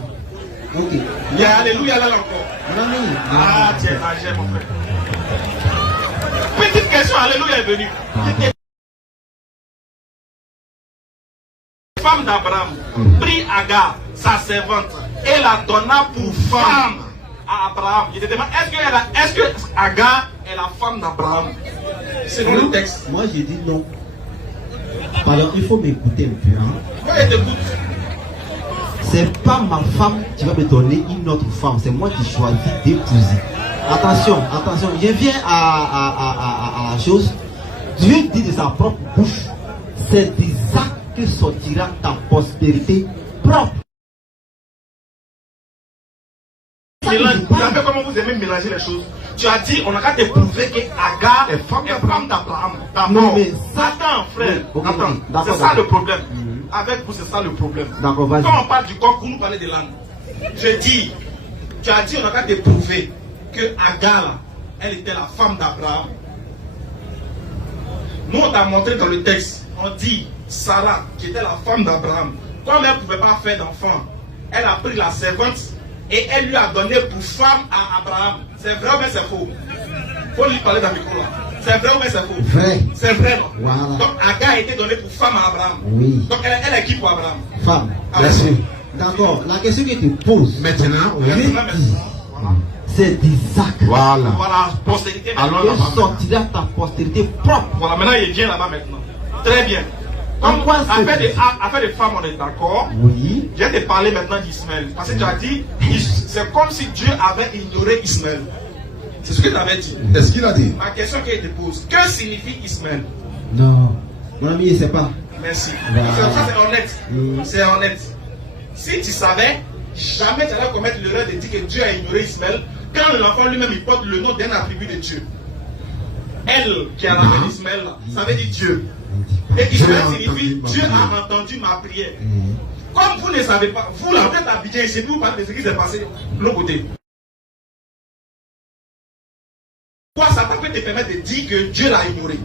Ok. Il y a Alléluia là encore. Ah, tiens, j'ai mon frère. Petite question, Alléluia est venu. Femme d'Abraham prit Agar, sa servante, et la donna pour femme à Abraham. Je te demande, est-ce que Agar est la femme d'Abraham? C'est dans le texte. Moi, j'ai dit non. Pardon, il faut m'écouter un peu. Moi, je t'écoute. C'est pas ma femme qui va me donner une autre femme. C'est moi qui choisis d'épouser. Attention, attention. Je viens à la chose. Dieu dit de sa propre bouche, c'est d'Isaac que sortira ta prospérité propre. Comment vous aimez mélanger les choses? Tu as dit, on a qu'à te prouver que Agar est femme d'Abraham. Non, mais ça... Attends, frère. Okay, attends. C'est ça le problème. Avec vous, c'est ça le problème. Quand on parle du corps, vous nous parlez de l'âme. Je dis, tu as dit, on a qu'à te prouver que Agar, elle était la femme d'Abraham. Nous, on t'a montré dans le texte, on dit, Sarah, qui était la femme d'Abraham, comme elle ne pouvait pas faire d'enfant, elle a pris la servante et elle lui a donné pour femme à Abraham. C'est vrai ou bien c'est faux? Il faut lui parler dans le micro là. C'est vrai ou bien c'est faux? Vrai. C'est vrai, non? Voilà. Donc Agar a été donnée pour femme à Abraham. Oui. Donc elle est qui pour Abraham? Femme. Merci. D'accord. La question que tu poses. Maintenant, c'est d'Isaac. Voilà. Voilà, postérité. Alors, que sortira ta postérité propre. Voilà, maintenant il vient là-bas maintenant. Très bien. Donc, affaire de femmes, on est d'accord. Oui. Je vais te parler maintenant d'Ismaël. Parce que tu as dit, c'est comme si Dieu avait ignoré Ismaël. C'est ce que tu avais dit. C'est ce qu'il a dit. Ma question qu'il te pose, que signifie Ismaël? Non. Mon ami, il ne sait pas. Merci. Voilà. Ça, c'est honnête. C'est honnête. Si tu savais, jamais tu allais commettre l'erreur de dire que Dieu a ignoré Ismaël quand l'enfant lui-même il porte le nom d'un attribut de Dieu. Elle qui a rappelé Ismaël, ça veut dire Dieu. Et Ismaël signifie Dieu a entendu ma prière. Comme vous ne savez pas, vous là, vous êtes habitués ici, vous parlez de ce qui s'est passé de l'autre côté. Pourquoi ça peut te permettre de dire que Dieu l'a ignoré?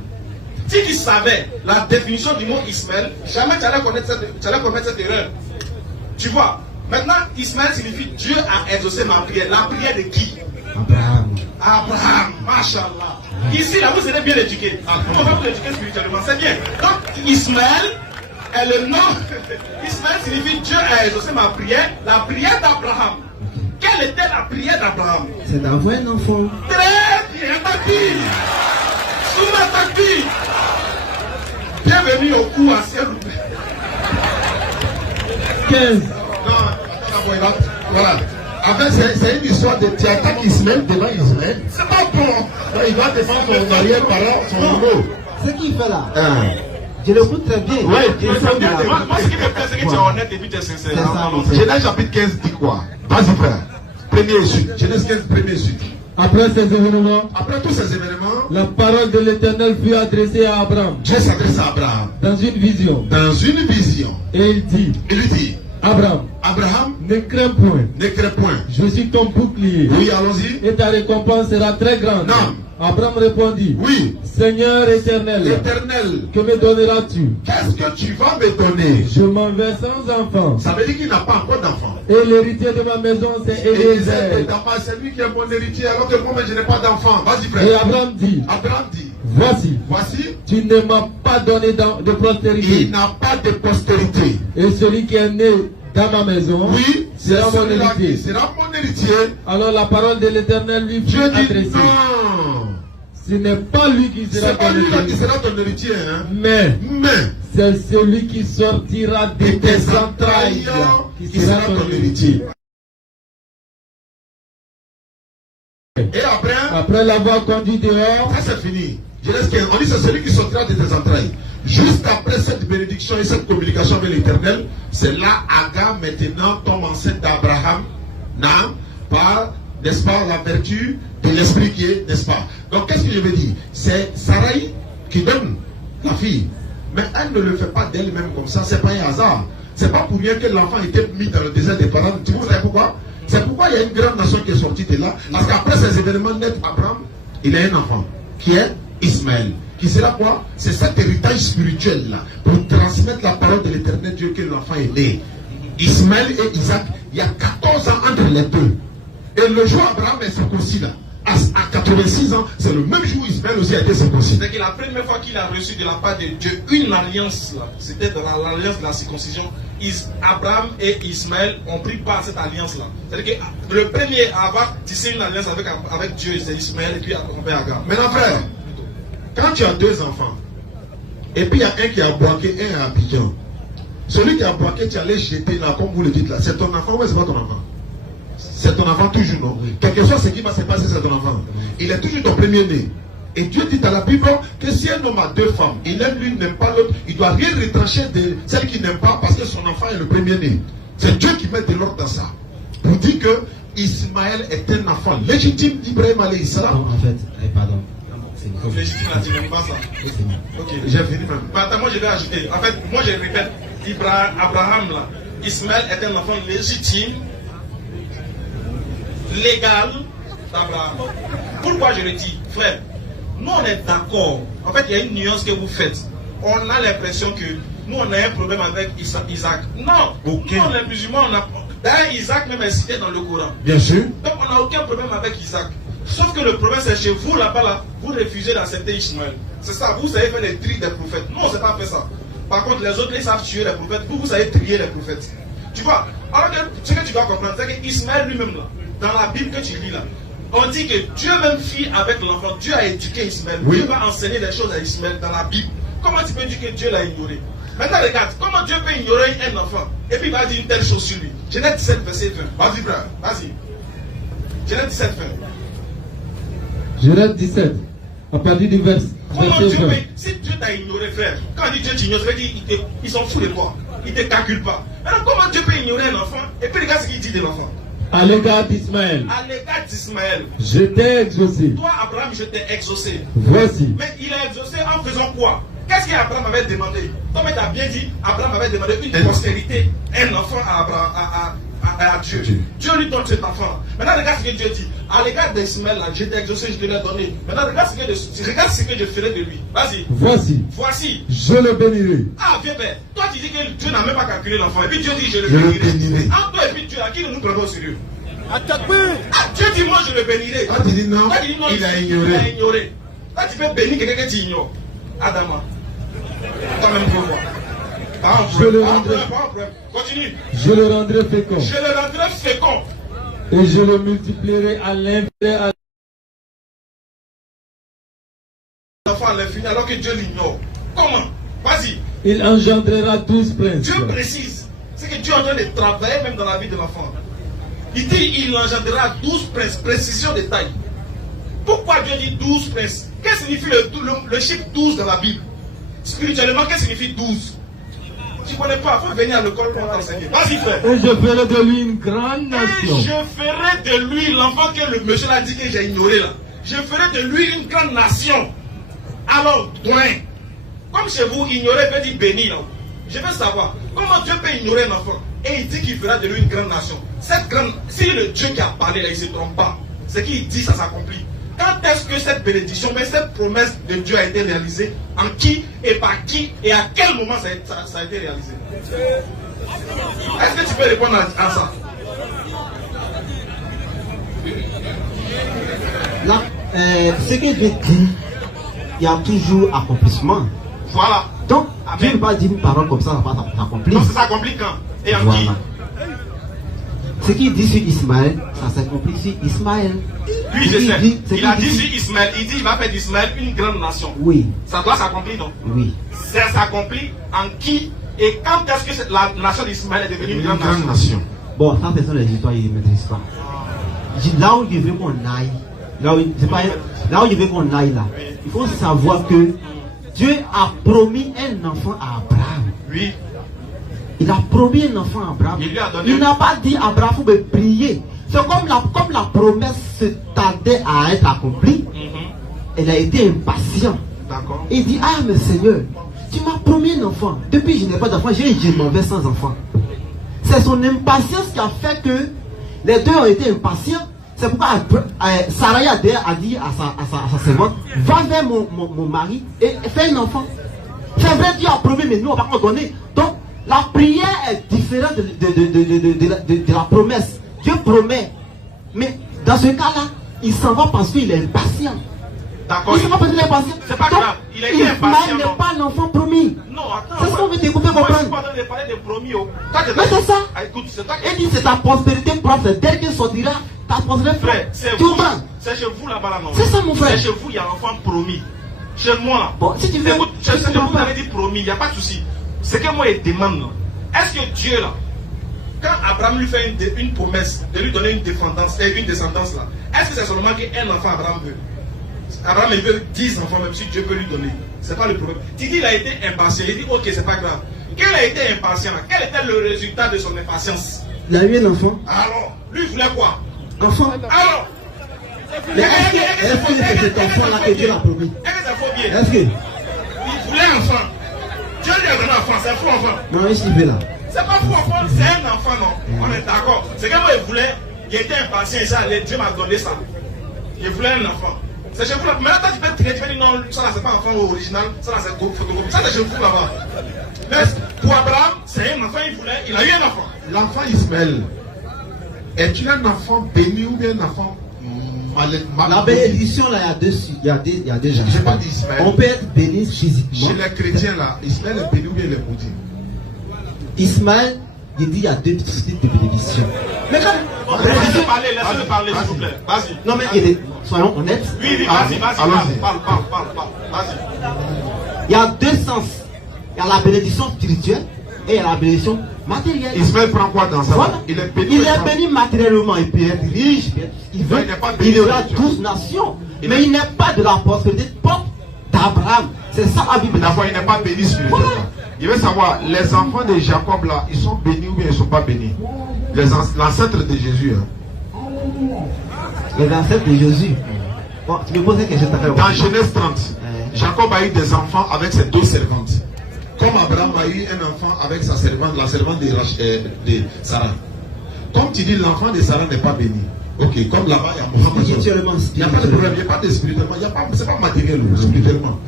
Si tu savais la définition du mot Ismaël, jamais tu allais commettre cette erreur. Tu vois, maintenant Ismaël signifie Dieu a exaucé ma prière. La prière de qui? Abraham. Abraham, machallah. Ici, là, vous serez bien éduqués. On va vous éduquer spirituellement, c'est bien. Donc, Ismaël est le nom. Ismaël signifie Dieu a exaucé ma prière, la prière d'Abraham. Quelle était la prière d'Abraham? C'est d'avoir un enfant. Très bien, Takbir. Souma Takbir. Bienvenue au cours à ciel. 15. Non, attends, voilà. En fait, c'est une histoire de tu attaques Ismaël devant Ismaël. C'est pas bon. Il va défendre son arrière-parent, son héros. Ce qu'il fait là, je l'écoute très bien. Oui, moi, ce qui me plaît, c'est que tu es honnête et puis tu es sincère. Genèse chapitre 15 dit quoi? Vas-y, frère. Premier suite. Genèse 15, premier suite. Après ces événements, après tous ces événements, la parole de l'Éternel fut adressée à Abraham. Dieu s'adresse à Abraham. Dans une vision. Dans une vision. Et il dit. Il lui dit. Abraham, ne crains point. Ne crains point. Je suis ton bouclier. Oui, allons-y. Et ta récompense sera très grande. Non. Abraham répondit. Oui. Seigneur éternel. Éternel. Que me donneras-tu? Qu'est-ce que tu vas me donner? Je m'en vais sans enfant. Ça veut dire qu'il n'a pas encore d'enfant. Et l'héritier de ma maison, c'est Eliezer. C'est lui qui est mon héritier, alors que moi, je n'ai pas d'enfant. Vas-y, frère. Et Abraham dit. Voici. Tu ne m'as pas donné de postérité. Il n'a pas de postérité. Et celui qui est né dans ma maison, oui, sera mon héritier. Sera mon héritier. Alors la parole de l'Éternel lui fut adressée. Non. Ce n'est pas lui qui sera ton héritier. Hein? Mais c'est celui qui sortira de tes entrailles qui sera ton héritier. Et après l'avoir conduit dehors, ça c'est fini. On dit c'est celui qui sortira de tes entrailles. Juste après cette bénédiction et cette communication avec l'Éternel, c'est là Agar maintenant tombe enceinte d'Abraham, par, n'est-ce pas, la vertu de l'esprit qui est, n'est-ce pas. Donc qu'est-ce que je veux dire? C'est Sarai qui donne la fille, mais elle ne le fait pas d'elle-même comme ça, c'est pas un hasard. C'est pas pour rien que l'enfant était mis dans le désert des parents. Tu vous savez pourquoi? C'est pourquoi il y a une grande nation qui est sortie de là. Parce qu'après ces événements naît Abraham, il a un enfant qui est Ismaël. Qui sera quoi? C'est cet héritage spirituel là, pour transmettre la parole de l'Éternel Dieu que l'enfant est né. Ismaël et Isaac, il y a 14 ans entre les deux. Et le jour Abraham est circoncis là, à 86 ans, c'est le même jour où Ismaël aussi a été circoncis. C'est que la première fois qu'il a reçu de la part de Dieu une alliance là, c'était dans l'alliance de la circoncision. Abraham et Ismaël ont pris part à cette alliance là. C'est-à-dire que le premier à avoir tissé une alliance avec Dieu, c'est Ismaël et puis son père Agar. Maintenant frère, quand tu as deux enfants, et puis il y a un qui a braqué, un à Abidjan, celui qui a braqué, tu allais jeter là, comme vous le dites là, c'est ton enfant ou c'est pas ton enfant? c'est ton enfant toujours, non? Quel que soit ce qui va se passer, c'est ton enfant. Il est toujours ton premier-né. Et Dieu dit dans la Bible que si un homme a 2 femmes, il aime l'une, n'aime pas l'autre, il doit rien retrancher de celle qu'il n'aime pas parce que son enfant est le premier-né. C'est Dieu qui met de l'ordre dans ça. Pour dire que Ismaël est un enfant légitime d'Ibrahim alayhi salam. En fait, pardon. Légitime, là, tu n'aimes pas ça. Ok, j'ai fini même. Attends, moi je vais ajouter. En fait, moi je répète, Abraham là, Ismaël est un enfant légitime, légal d'Abraham. Pourquoi je le dis, frère? Nous on est d'accord. En fait, il y a une nuance que vous faites. On a l'impression que nous on a un problème avec Isaac. Non, okay. Nous les musulmans, on a. D'ailleurs, Isaac même est cité dans le Coran. Bien sûr. Donc on n'a aucun problème avec Isaac. Sauf que le problème c'est chez vous là-bas, là, vous refusez d'accepter Ismaël. C'est ça, vous savez faire les tri des prophètes. Nous on ne sait pas faire ça. Par contre, les autres, ils savent tuer les prophètes. Vous savez trier les prophètes. Tu vois, alors que ce que tu dois comprendre, c'est qu'Ismaël lui-même là, dans la Bible que tu lis là, on dit que Dieu même fit avec l'enfant. Dieu a éduqué Ismaël. Oui. Dieu va enseigner des choses à Ismaël dans la Bible. Comment tu peux dire que Dieu l'a ignoré? Maintenant regarde, comment Dieu peut ignorer un enfant et puis il va dire une telle chose sur lui. Genèse 17, verset 20. Vas-y frère, vas-y. Genèse 17, 20. Genèse 17, à partir du verset 20. Si Dieu t'a ignoré, frère, quand on dit Dieu t'ignore, ça veut dire qu'il s'en fout de toi. Il ne te calcule pas. Alors comment Dieu peut ignorer un enfant? Et puis regarde ce qu'il dit de l'enfant. À l'égard d'Ismaël. À l'égard d'Ismaël. Je t'ai exaucé. Toi, Abraham, je t'ai exaucé. Voici. Mais il a exaucé en faisant quoi? Qu'est-ce qu'Abraham avait demandé? Comme tu as bien dit, Abraham avait demandé une postérité, un enfant à Dieu. Dieu lui donne cet enfant. Maintenant, regarde ce que Dieu dit. À l'égard d'Ismaël, je t'ai exaucé, je te l'ai donné. Maintenant, regarde ce que je ferai de lui. Vas-y. Voici. Je le bénirai. Ah, viens, père. Toi, tu dis que Dieu n'a même pas calculé l'enfant. Et puis Dieu dit, je le bénirai. Entre toi et puis Dieu, à qui nous nous prenons au sérieux? Dieu dit, moi, je le bénirai. Toi, tu dis non, il a ignoré. Toi, tu peux bénir quelqu'un que tu ignores. Adama. Toi-même, pour voir. Continue. Je le rendrai fécond. Je le rendrai fécond. Et je le multiplierai à l'infini. L'enfant à l'infini alors que Dieu l'ignore. Comment? Vas-y. Il engendrera 12 princes. Dieu précise. C'est que Dieu est en train de travailler même dans la vie de l'enfant. Il dit il engendrera 12 princes. Précision de taille. Pourquoi Dieu dit 12 princes? Qu'est-ce que signifie le chiffre 12 dans la Bible? Spirituellement, qu'est-ce que signifie 12? Tu ne connais pas, il faut venir à l'école pour t'enseigner. Vas-y frère. Et je ferai de lui une grande nation. Et je ferai de lui, l'enfant que le monsieur a dit que j'ai ignoré là. Je ferai de lui une grande nation. Alors, point. Comme chez vous, ignorer veut dire béni là. Je veux savoir, comment Dieu peut ignorer un enfant? Et il dit qu'il fera de lui une grande nation. Cette grande, si le Dieu qui a parlé là, il ne se trompe pas. Ce qu'il dit, ça s'accomplit. Quand est-ce que cette bénédiction, mais cette promesse de Dieu a été réalisée? En qui et par qui et à quel moment ça a été réalisé? Est-ce que tu peux répondre à ça? Là, ce que Dieu dit, il y a toujours accomplissement. Voilà. Donc, Dieu ne peut pas dire une parole comme ça, ça va s'accomplir. Donc, ça s'accomplit quand? Et en voilà. qui? Ce qu'il dit sur Ismaël, ça s'accomplit sur Ismaël. Oui, je sais. Il a dit sur Ismaël, il dit qu'il va faire d'Ismaël une grande nation. Oui. Ça doit s'accomplir donc? Oui. Ça s'accomplit en qui et quand est-ce que la nation d'Ismaël est devenue une grande nation? Bon, ça, ce sont les histoires, ils ne maîtrisent pas. Là où il veut qu'on aille, là où il veut qu'on aille là, il faut savoir que Dieu a promis un enfant à Abraham. Oui. Il a promis un enfant à Abraham. Il n'a pas dit à Abraham, il faut prier. C'est comme la promesse se tardait à être accomplie. Elle a été impatient. D'accord. Il dit, ah mais Seigneur, tu m'as promis un enfant. Depuis je n'ai pas d'enfant, je m'en vais sans enfant. C'est son impatience qui a fait que les deux ont été impatients. C'est pourquoi Sarai a dit à sa servante, va vers mon mari et fais un enfant. C'est vrai, Dieu a promis, mais nous on va pas donner. Donc la prière est différente de la promesse. Dieu promet. Mais dans ce cas-là, il s'en va parce qu'il est impatient. D'accord. Il s'en va parce qu'il est impatient. C'est pas grave. Il est impatient. Il n'est pas l'enfant promis. Non, attends. C'est ce qu'on veut t'écouter comprendre. Moi, je suis pas en train de parler de promis. Mais c'est ça. Écoute, c'est toi qui... Il dit c'est ta prospérité propre. Dès qu'il sortira, ta prospérité propre. Frère, c'est chez vous là-bas là, non? C'est ça mon frère. C'est chez vous, il y a l'enfant promis. Chez moi là. Bon, si tu veux. Écoute, vous avez dit promis, il n'y a pas de souci. C'est que moi, je demande là. Est-ce que Dieu là, quand Abraham lui fait une promesse de lui donner une descendance là, est-ce que c'est seulement qu'un enfant Abraham veut? Abraham veut 10 enfants, même si Dieu peut lui donner. C'est pas le problème. Tu dis il a été impatient. Il dit ok, c'est pas grave. Quel a été impatient? Quel était le résultat de son impatience? Il a eu un enfant. Alors, lui il voulait quoi? Enfant. Alors, mais est-ce que c'est cet enfant-là que Dieu l'a promis? Est-ce que c'est faux bien? Est-ce que il voulait un enfant? Dieu lui a donné un enfant, c'est un faux enfant. Non, il fait là. C'est pas faux enfant, c'est un enfant, non? On est d'accord. C'est quand il voulait, il était impatient, et ça allait, Dieu m'a donné ça. Il voulait un enfant. C'est chez vous là. Mais là, tu peux dire non, ça là, c'est pas un enfant original, ça là, c'est photocopie. Ça, c'est chez vous là-bas. Mais pour Abraham, c'est un enfant, il voulait, il a eu un enfant. L'enfant Ismaël, est-il un enfant béni ou bien un enfant mal? La bénédiction là, il y a deux gens. J'ai pas dit Ismaël. On peut être béni physiquement. Chez les chrétiens là, Ismaël est béni ou bien il est maudit? Ismaël, il dit il y a deux types de bénédictions. Mais quand Laissez-le parler, s'il vous plaît. Vas-y. non mais soyons honnêtes. Oui, vas-y, parle. Vas-y. Il y a deux sens. Il y a la bénédiction spirituelle et il y a la bénédiction matérielle. Ismaël prend quoi dans ça? Voilà. Il est béni matériellement, il peut être riche, il aura 12 nations, mais il n'est pas de la postérité d'Abraham. C'est ça la Bible. D'abord, il n'est pas béni spirituellement. Voilà. Il veut savoir, les enfants de Jacob là, ils sont bénis ou bien ils ne sont pas bénis? L'ancêtre de Jésus. Hein. Les ancêtres de Jésus. Bon, tu me poses une question. Dans Genèse 30, Jacob a eu des enfants avec ses deux servantes. Comme Abraham a eu un enfant avec sa servante, la servante de Sarah. Comme tu dis, l'enfant de Sarah n'est pas béni. Ok, comme là-bas, il y a Mohamed. Il n'y a pas de problème, il n'y a pas de spirituellement, c'est pas matériel, spirituellement.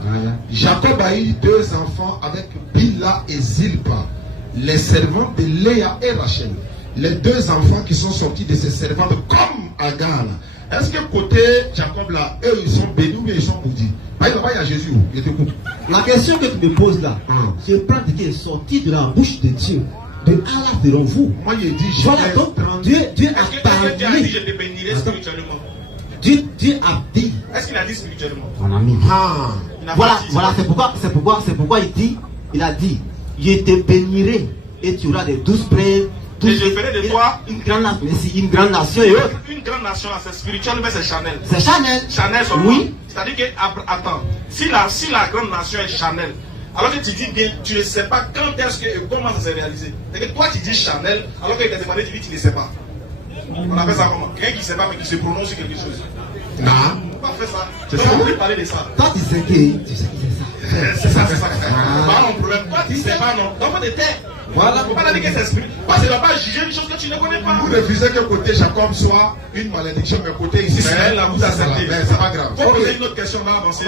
Jacob a eu deux enfants avec Bila et Zilpa, les servantes de Léa et Rachel. Les deux enfants qui sont sortis de ces servantes comme Agar. Est-ce que côté Jacob là, eux ils sont bénis ou bien ils sont maudits? Là-bas il y a Jésus, il t'écoute. La question que tu me poses là, je prends ce qui est sorti de la bouche de Dieu. De Allah feront vous. Moi il dit, voilà, donc Dieu a parlé. Dieu a dit je te bénirai spirituellement. Dieu a dit. Est-ce qu'il a dit spirituellement? Mon ami. Voilà, c'est pourquoi il a dit, je te bénirai et tu auras des 12 prêts. Et je ferai de toi une grande nation et autres. Une grande nation, c'est spirituel, mais c'est Chanel. C'est Chanel. Chanel seulement. Oui. C'est-à-dire que, attends, si la grande nation est Chanel, alors que tu dis bien, tu ne sais pas quand est-ce que et comment ça s'est réalisé. C'est que toi tu dis Chanel, alors qu'il t'a demandé, tu dis tu ne sais pas. On appelle ça comment? Quelqu'un qui ne sait pas mais qui se prononce sur quelque chose. Non. On va faire ça. C'est ça. On peut parler de ça. Toi tu sais que c'est ça. C'est ça. Pas mon problème. Toi tu ne sais pas, non. Donc on était. Voilà. Il ne faut pas dire que c'est spirit. Parce que tu ne vas pas juger une chose que tu ne connais pas. Vous refusez que côté Jacob soit une malédiction, mais côté ici, c'est là, vous acceptez. Mais c'est pas grave. Faut poser une autre question là, avancer.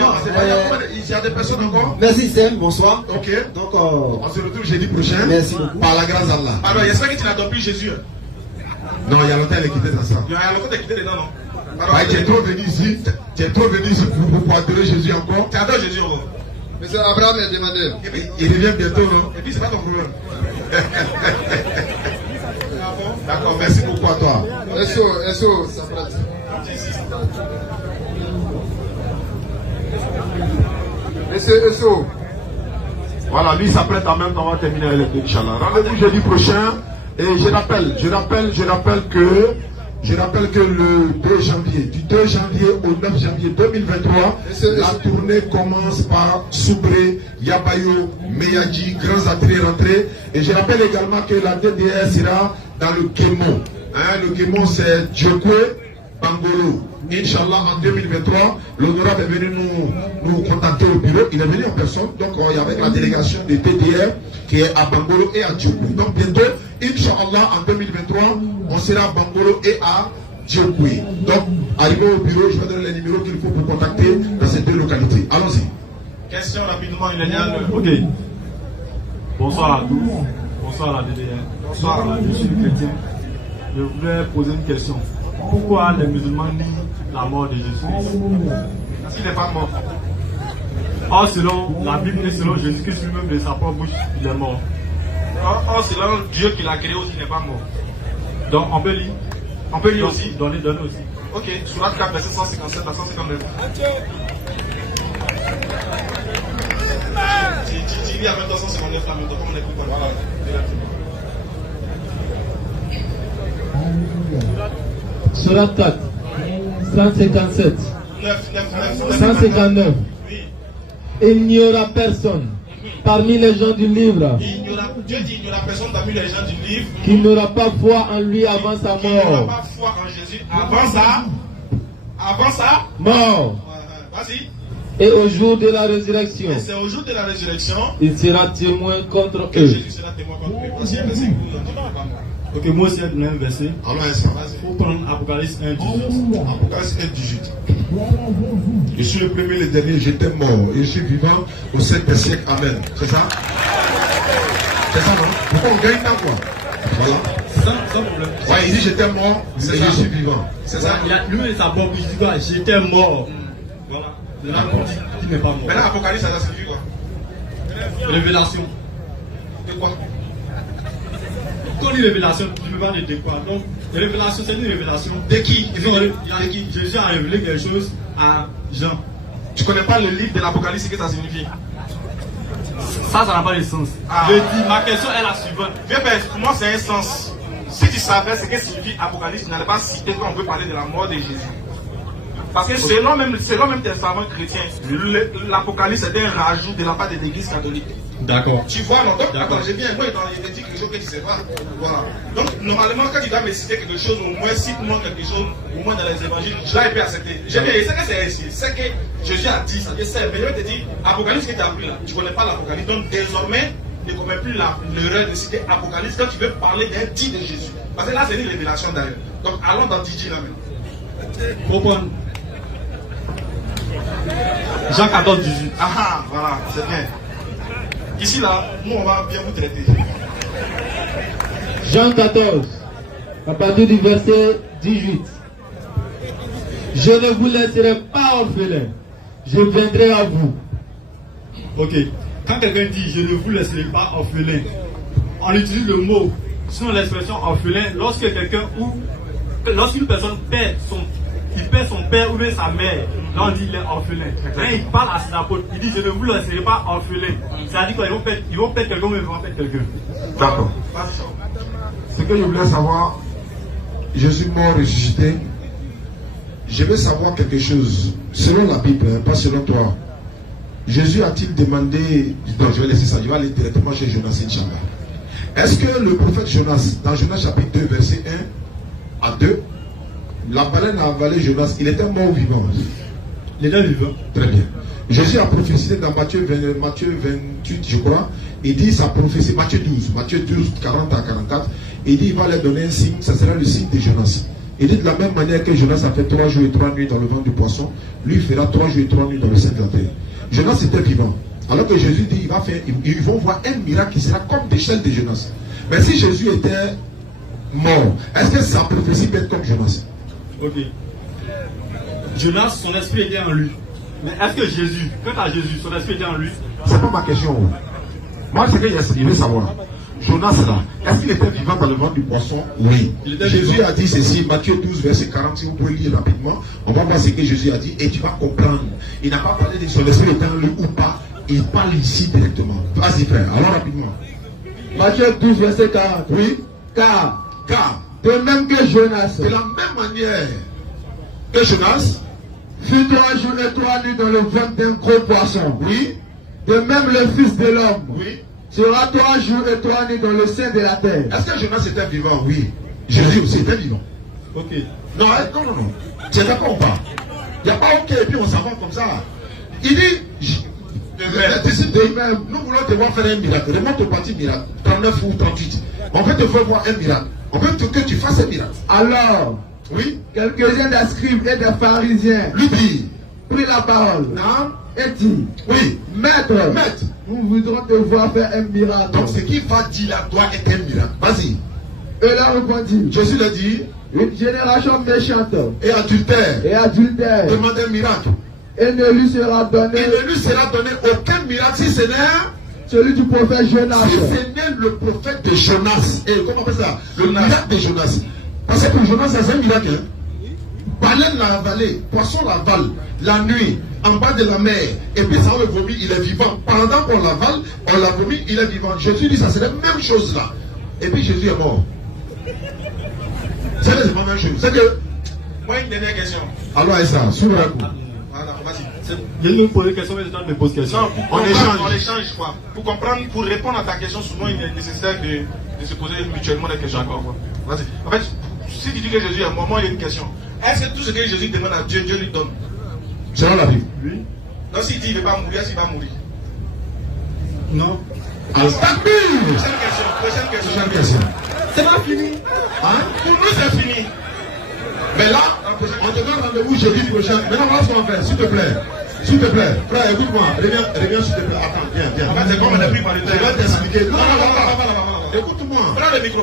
Il y a des personnes encore. Merci Sam, bonsoir. Ok. Donc on se retrouve jeudi prochain. Merci beaucoup. Par la grâce d'Allah. Alors j'espère que tu n'as pas pris Jésus. Non, il y a longtemps elle est quittée dans ça. Il y a longtemps elle est quittée dedans, non? Tu es trop venu ici. Tu es trop venu ici pour adorer Jésus encore. Tu adores Jésus encore. Monsieur Abraham est demandé. Il revient bientôt, non? Et puis c'est pas ton problème. D'accord, merci beaucoup à toi. SO, ça prête. Monsieur SO. Voilà, lui s'apprête en même temps, on va terminer avec le Inch'Allah. Rendez-vous jeudi prochain. Et je rappelle que le 2 janvier, du 2 janvier au 9 janvier 2023, la tournée commence par Soubré, Yabayo, Meyadji, grands attraits rentrés. Et je rappelle également que la DDR sera dans le Guémon. Le Guémon, c'est Djokwe, Bangolo. Inch'Allah, en 2023, l'honorable est venu nous contacter au bureau. Il est venu en personne. Donc, il y avait la délégation de TDR qui est à Bangolo et à Djokwe. Donc, bientôt, Inch'Allah, en 2023, on sera à Bangolo et à Djokwe. Donc, arrivé au bureau, je vais donner les numéros qu'il faut pour contacter dans ces deux localités. Allons-y. Question rapidement, Ilenian. Ok. Bonsoir à tous. Bonsoir à la DDR. Bonsoir, je suis chrétien. Je voudrais poser une question. Pourquoi les musulmans nient la mort de Jésus-Christ? Parce qu'il n'est pas mort. Or, selon la Bible et selon Jésus-Christ lui-même de sa propre bouche, il est mort. Or, selon Dieu qui l'a créé aussi, il n'est pas mort. Donc, on peut lire. On peut lire aussi. Donner aussi. Ok, Surat 4, verset 157 à 159. Tu lis à 159 là, mais comme on est plus voilà. Surat 4, 157, 159. Il n'y aura personne parmi les gens du livre Dieu dit il n'y aura personne parmi les gens du livre qui n'aura pas foi en lui avant sa qui n'aura mort. pas foi en Jésus avant sa Mort. Vas-y. Et au jour de la résurrection, Et c'est au jour de la résurrection il sera témoin contre que eux. Jésus sera témoin contre eux. Voici un verset que vous entendez pas moi. Ok, moi aussi, le même verset. Alors, instant. Il faut prendre Apocalypse 1, 18. Apocalypse 1, 18. Je suis le premier, le dernier, j'étais mort. Et je suis vivant au 7e siècle. Amen. C'est ça? C'est ça, non? Pourquoi on gagne tant, quoi? Voilà. Sans problème. Ouais, il dit j'étais mort, et je suis vivant. C'est ça. Lui, sa propre, il dit quoi? J'étais mort. Voilà. Là, il n'est pas mort. Maintenant, Apocalypse, ça signifie quoi? Révélation. De quoi? Quand on dit révélation, tu ne peux pas dire de quoi. Donc, révélation, c'est une révélation. De qui? Jésus a révélé quelque chose à Jean. Tu connais pas le livre de l'Apocalypse, ce que ça signifie? Ça n'a pas de sens. Ah. Je dis, ma question est la suivante. Viens, père, pour moi, c'est un sens. Si tu savais ce que signifie Apocalypse, tu n'allais pas citer quand on veut parler de la mort de Jésus. Parce que selon même testament chrétien, l'Apocalypse est un rajout de la part de l'Église catholique. D'accord. Tu vois, non? Donc, attends, j'ai bien, moi, il te dit quelque chose que tu sais pas. Voilà. Donc, normalement, quand tu dois me citer quelque chose, au moins, cite-moi quelque chose, au moins dans les évangiles, je l'ai pu accepter. J'ai bien, c'est que c'est ainsi. C'est que Jésus a dit, ça dit, c'est, mais je vais te dire, Apocalypse que tu as appris là, tu ne connais pas l'Apocalypse, donc désormais, ne commets plus l'erreur de citer Apocalypse quand tu veux parler d'un dit de Jésus. Parce que là, c'est une révélation d'ailleurs. Donc, allons dans DJ là même. Comprendre. Jean 14, 18. Ah, voilà, c'est bien. Ici, là, nous, on va bien vous traiter. Jean 14, à partir du verset 18. Je ne vous laisserai pas orphelins, je viendrai à vous. Ok. Quand quelqu'un dit je ne vous laisserai pas orphelin, on utilise le mot, sinon l'expression orphelin, lorsque quelqu'un ou lorsqu'une personne perd son père ou bien sa mère, là on dit il est orphelin. Quand il parle à ses apôtres, il dit je ne vous laisserai pas orphelin. C'est-à-dire qu'ils vont perdre quelqu'un, mais ils vont perdre quelqu'un. D'accord. Ce que je voulais savoir, Jésus mort, ressuscité. Je veux savoir quelque chose. Selon la Bible, pas selon toi. Jésus a-t-il demandé. Non, je vais laisser ça. Je vais aller directement chez Jonas, Inch'Allah. Est-ce que le prophète Jonas, dans Jonas chapitre 2, verset 1 à 2, la baleine a avalé Jonas, il était mort ou vivant? Il était vivant. Très bien. Jésus a prophétisé dans Matthieu 28, je crois. Il dit sa prophétie, Matthieu 12, 40 à 44. Il dit il va leur donner un signe, ça sera le signe de Jonas. Il dit de la même manière que Jonas a fait 3 jours et 3 nuits dans le ventre du poisson, lui fera 3 jours et 3 nuits dans le sein de la terre. Jonas était vivant. Alors que Jésus dit ils vont voir un miracle qui sera comme l'échelle de Jonas. Mais si Jésus était mort, est-ce que sa prophétie peut être comme Jonas? Ok. Jonas, son esprit était en lui. Mais est-ce que Jésus, quant à Jésus, son esprit était en lui? C'est pas ma question. Moi, c'est que je veux savoir. Jonas là, est-ce qu'il était vivant dans le ventre du poisson? Oui. Jésus vivant. a dit ceci, Matthieu 12, verset 40, si vous pouvez lire rapidement, on va voir ce que Jésus a dit et tu vas comprendre. Il n'a pas parlé de son esprit étant en lui ou pas, il parle ici directement. Vas-y frère, alors rapidement. Matthieu 12, verset 40. Oui. Car, De même que Jonas, de la même manière que Jonas, fut 3 jours et 3 nuits dans le ventre d'un gros poisson. oui, De même le Fils de l'homme oui. sera 3 jours et 3 nuits dans le sein de la terre. Est-ce que Jonas était vivant? Oui. Jésus aussi était vivant. Ok. Non, non. Tu es d'accord ou pas? Il n'y a pas ok et puis on s'en va comme ça. Il dit, nous voulons te voir faire un miracle. Remonte au parti miracle, 39 ou 38. On veut te faire voir un miracle. On veut que tu fasses un miracle. Alors, oui, quelques-uns des scribes et des pharisiens lui dit, prit la parole non, et dit, oui, Maître, nous voudrons te voir faire un miracle. Donc ce qu'il va dire là doit être un miracle. Vas-y. Et là répondit, Jésus l'a dit, une génération méchante et adultère demande un miracle. Et ne lui sera donné aucun miracle si ce n'est celui du prophète Jonas. Si ce n'est le prophète de Jonas. Et comment on appelle ça? Le miracle de Jonas. Parce que Jonas, c'est un miracle. Hein? Baleine l'a avalé, poisson l'avale, la nuit, en bas de la mer, et puis ça le vomit, il est vivant. Pendant qu'on l'avale, on l'a vomi, il est vivant. Jésus dit ça, c'est la même chose là. Et puis Jésus est mort. C'est la même chose. C'est que. Moi, une dernière question. Alors, Aïssa, s'ouvre un coup. Voilà, vas-y. Je vais nous poser des questions, mais je dois me poser des questions. Non, on échange quoi. Pour comprendre, pour répondre à ta question, souvent il est nécessaire de se poser mutuellement des questions. Vas-y. En fait, si tu dis que Jésus est mort, moi il y a une question. Est-ce que tout ce que Jésus demande à Dieu, Dieu lui donne? C'est dans la Bible. Oui. Donc s'il dit qu'il ne va pas mourir, est-ce qu'il va mourir? Non. Prochaine question. C'est pas fini. Hein? Pour nous c'est fini. Mais là, on te donne rendez-vous jeudi prochain. Maintenant, voilà ce qu'on va faire, s'il te plaît. S'il te plaît, frère, écoute-moi. Reviens s'il te plaît. Attends, viens. En fait, c'est comme on a pris par le temps. Je vais t'expliquer. Non. Écoute-moi. Prends le micro.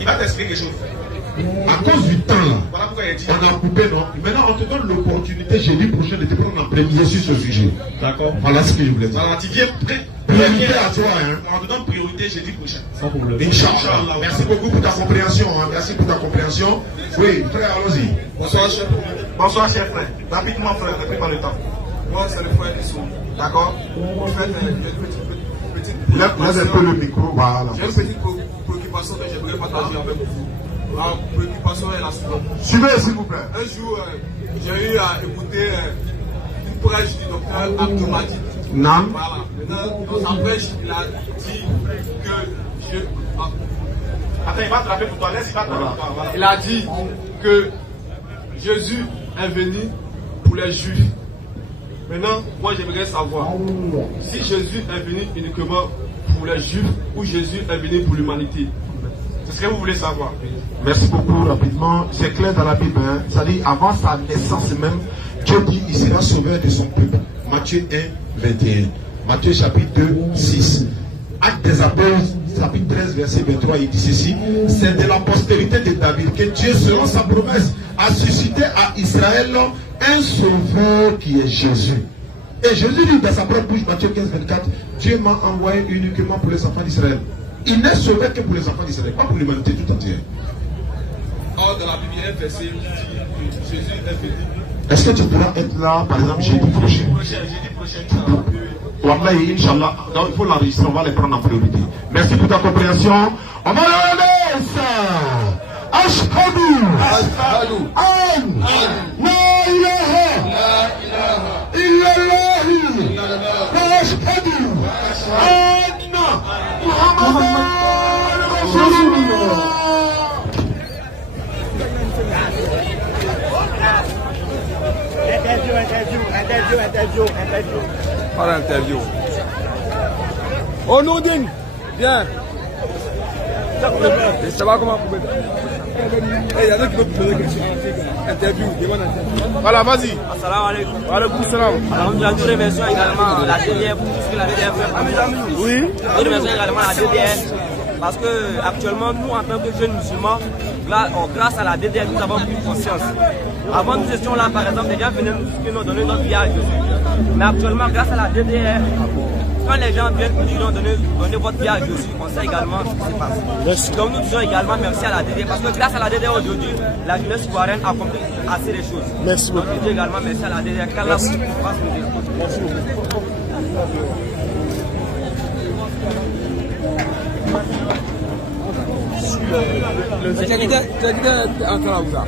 Il va t'expliquer quelque chose. À cause du temps là, Voilà pourquoi il a dit. on a coupé, non? Maintenant, on te donne l'opportunité jeudi prochain de te prendre en premier sur ce sujet. D'accord. Voilà ce que je voulais dire. Voilà, tu viens Priorité à toi, hein. On te donne priorité jeudi prochain. Sans problème. Inch'Allah. Merci beaucoup pour ta compréhension. Hein. Merci pour ta compréhension. Oui, frère, allons-y. Bonsoir, chef. Bonsoir, chef frère. Rapidement, frère, ne pris pas le temps. Moi, c'est le frère Issou. D'accord? En fait, j'ai une petite Laisse un peu le micro, voilà. J'ai une petite préoccupation que j'aimerais partager avec vous. La préoccupation est la suivante. Suivez, s'il vous plaît. Un jour, j'ai eu à écouter une prêche du docteur Abdoumadid. Non. Voilà. Maintenant, dans sa prêche, il a dit que je. Attends, il va te rappeler pour toi. Laisse, il va te rappeler pour toi. Voilà. Il a dit que Jésus est venu pour les Juifs. Maintenant, moi j'aimerais savoir si Jésus est venu uniquement pour les Juifs ou Jésus est venu pour l'humanité. C'est ce que vous voulez savoir. Merci beaucoup, rapidement. C'est clair dans la Bible. Hein. Ça dit, avant sa naissance même, Dieu dit, il sera sauveur de son peuple. Matthieu 1, 21. Matthieu chapitre 2, 6. Actes des Apôtres, chapitre 13, verset 23, il dit ceci. C'est de la postérité de David que Dieu, selon sa promesse, a suscité à Israël un sauveur qui est Jésus. Et Jésus dit dans sa propre bouche, Matthieu 15, 24, Dieu m'a envoyé uniquement pour les enfants d'Israël. Il n'est sauvé que pour les enfants d'Israël, pas pour l'humanité tout entière. Or, dans la Bible, il y a un verset qui dit que Jésus est venu. Est-ce que tu pourras être là, par exemple, jeudi prochain? Jeudi prochain. Wallahi, Inch'Allah, donc il faut l'enregistrer, on va les prendre en priorité. Merci pour ta compréhension. On va le ça. Ashhadu an la ilaha illallah wa ashhadu anna Muhammadan Rasulullah. Interview. Par interview. Oh Noudine, viens. Ça va comment vous il y en a qui veulent poser des questions. Interview, demande interview. Voilà, vas-y. Assalamu alaikum. Wa alaikum salam. Alors, nous remercions également la DDR pour tout ce que la DDR fait. Oui. Nous remercions également la DDR parce que actuellement, nous, en tant que jeunes musulmans, grâce à la DDR, nous avons pris conscience. Avant, nous étions là, par exemple, les gens venaient nous donner notre vie à Jésus. Mais actuellement, grâce à la DDR, quand les gens viennent nous dire donnez votre vie à Jésus, on sait également ce qui se passe. Merci. Donc nous disons également merci à la DDR parce que grâce à la DDR aujourd'hui, la jeunesse ivoirienne a compris assez de choses. Merci beaucoup. Donc nous disons également merci à la DDR. Qu'Allah vous fasse nous dire. Merci beaucoup. C'est quelqu'un encore là.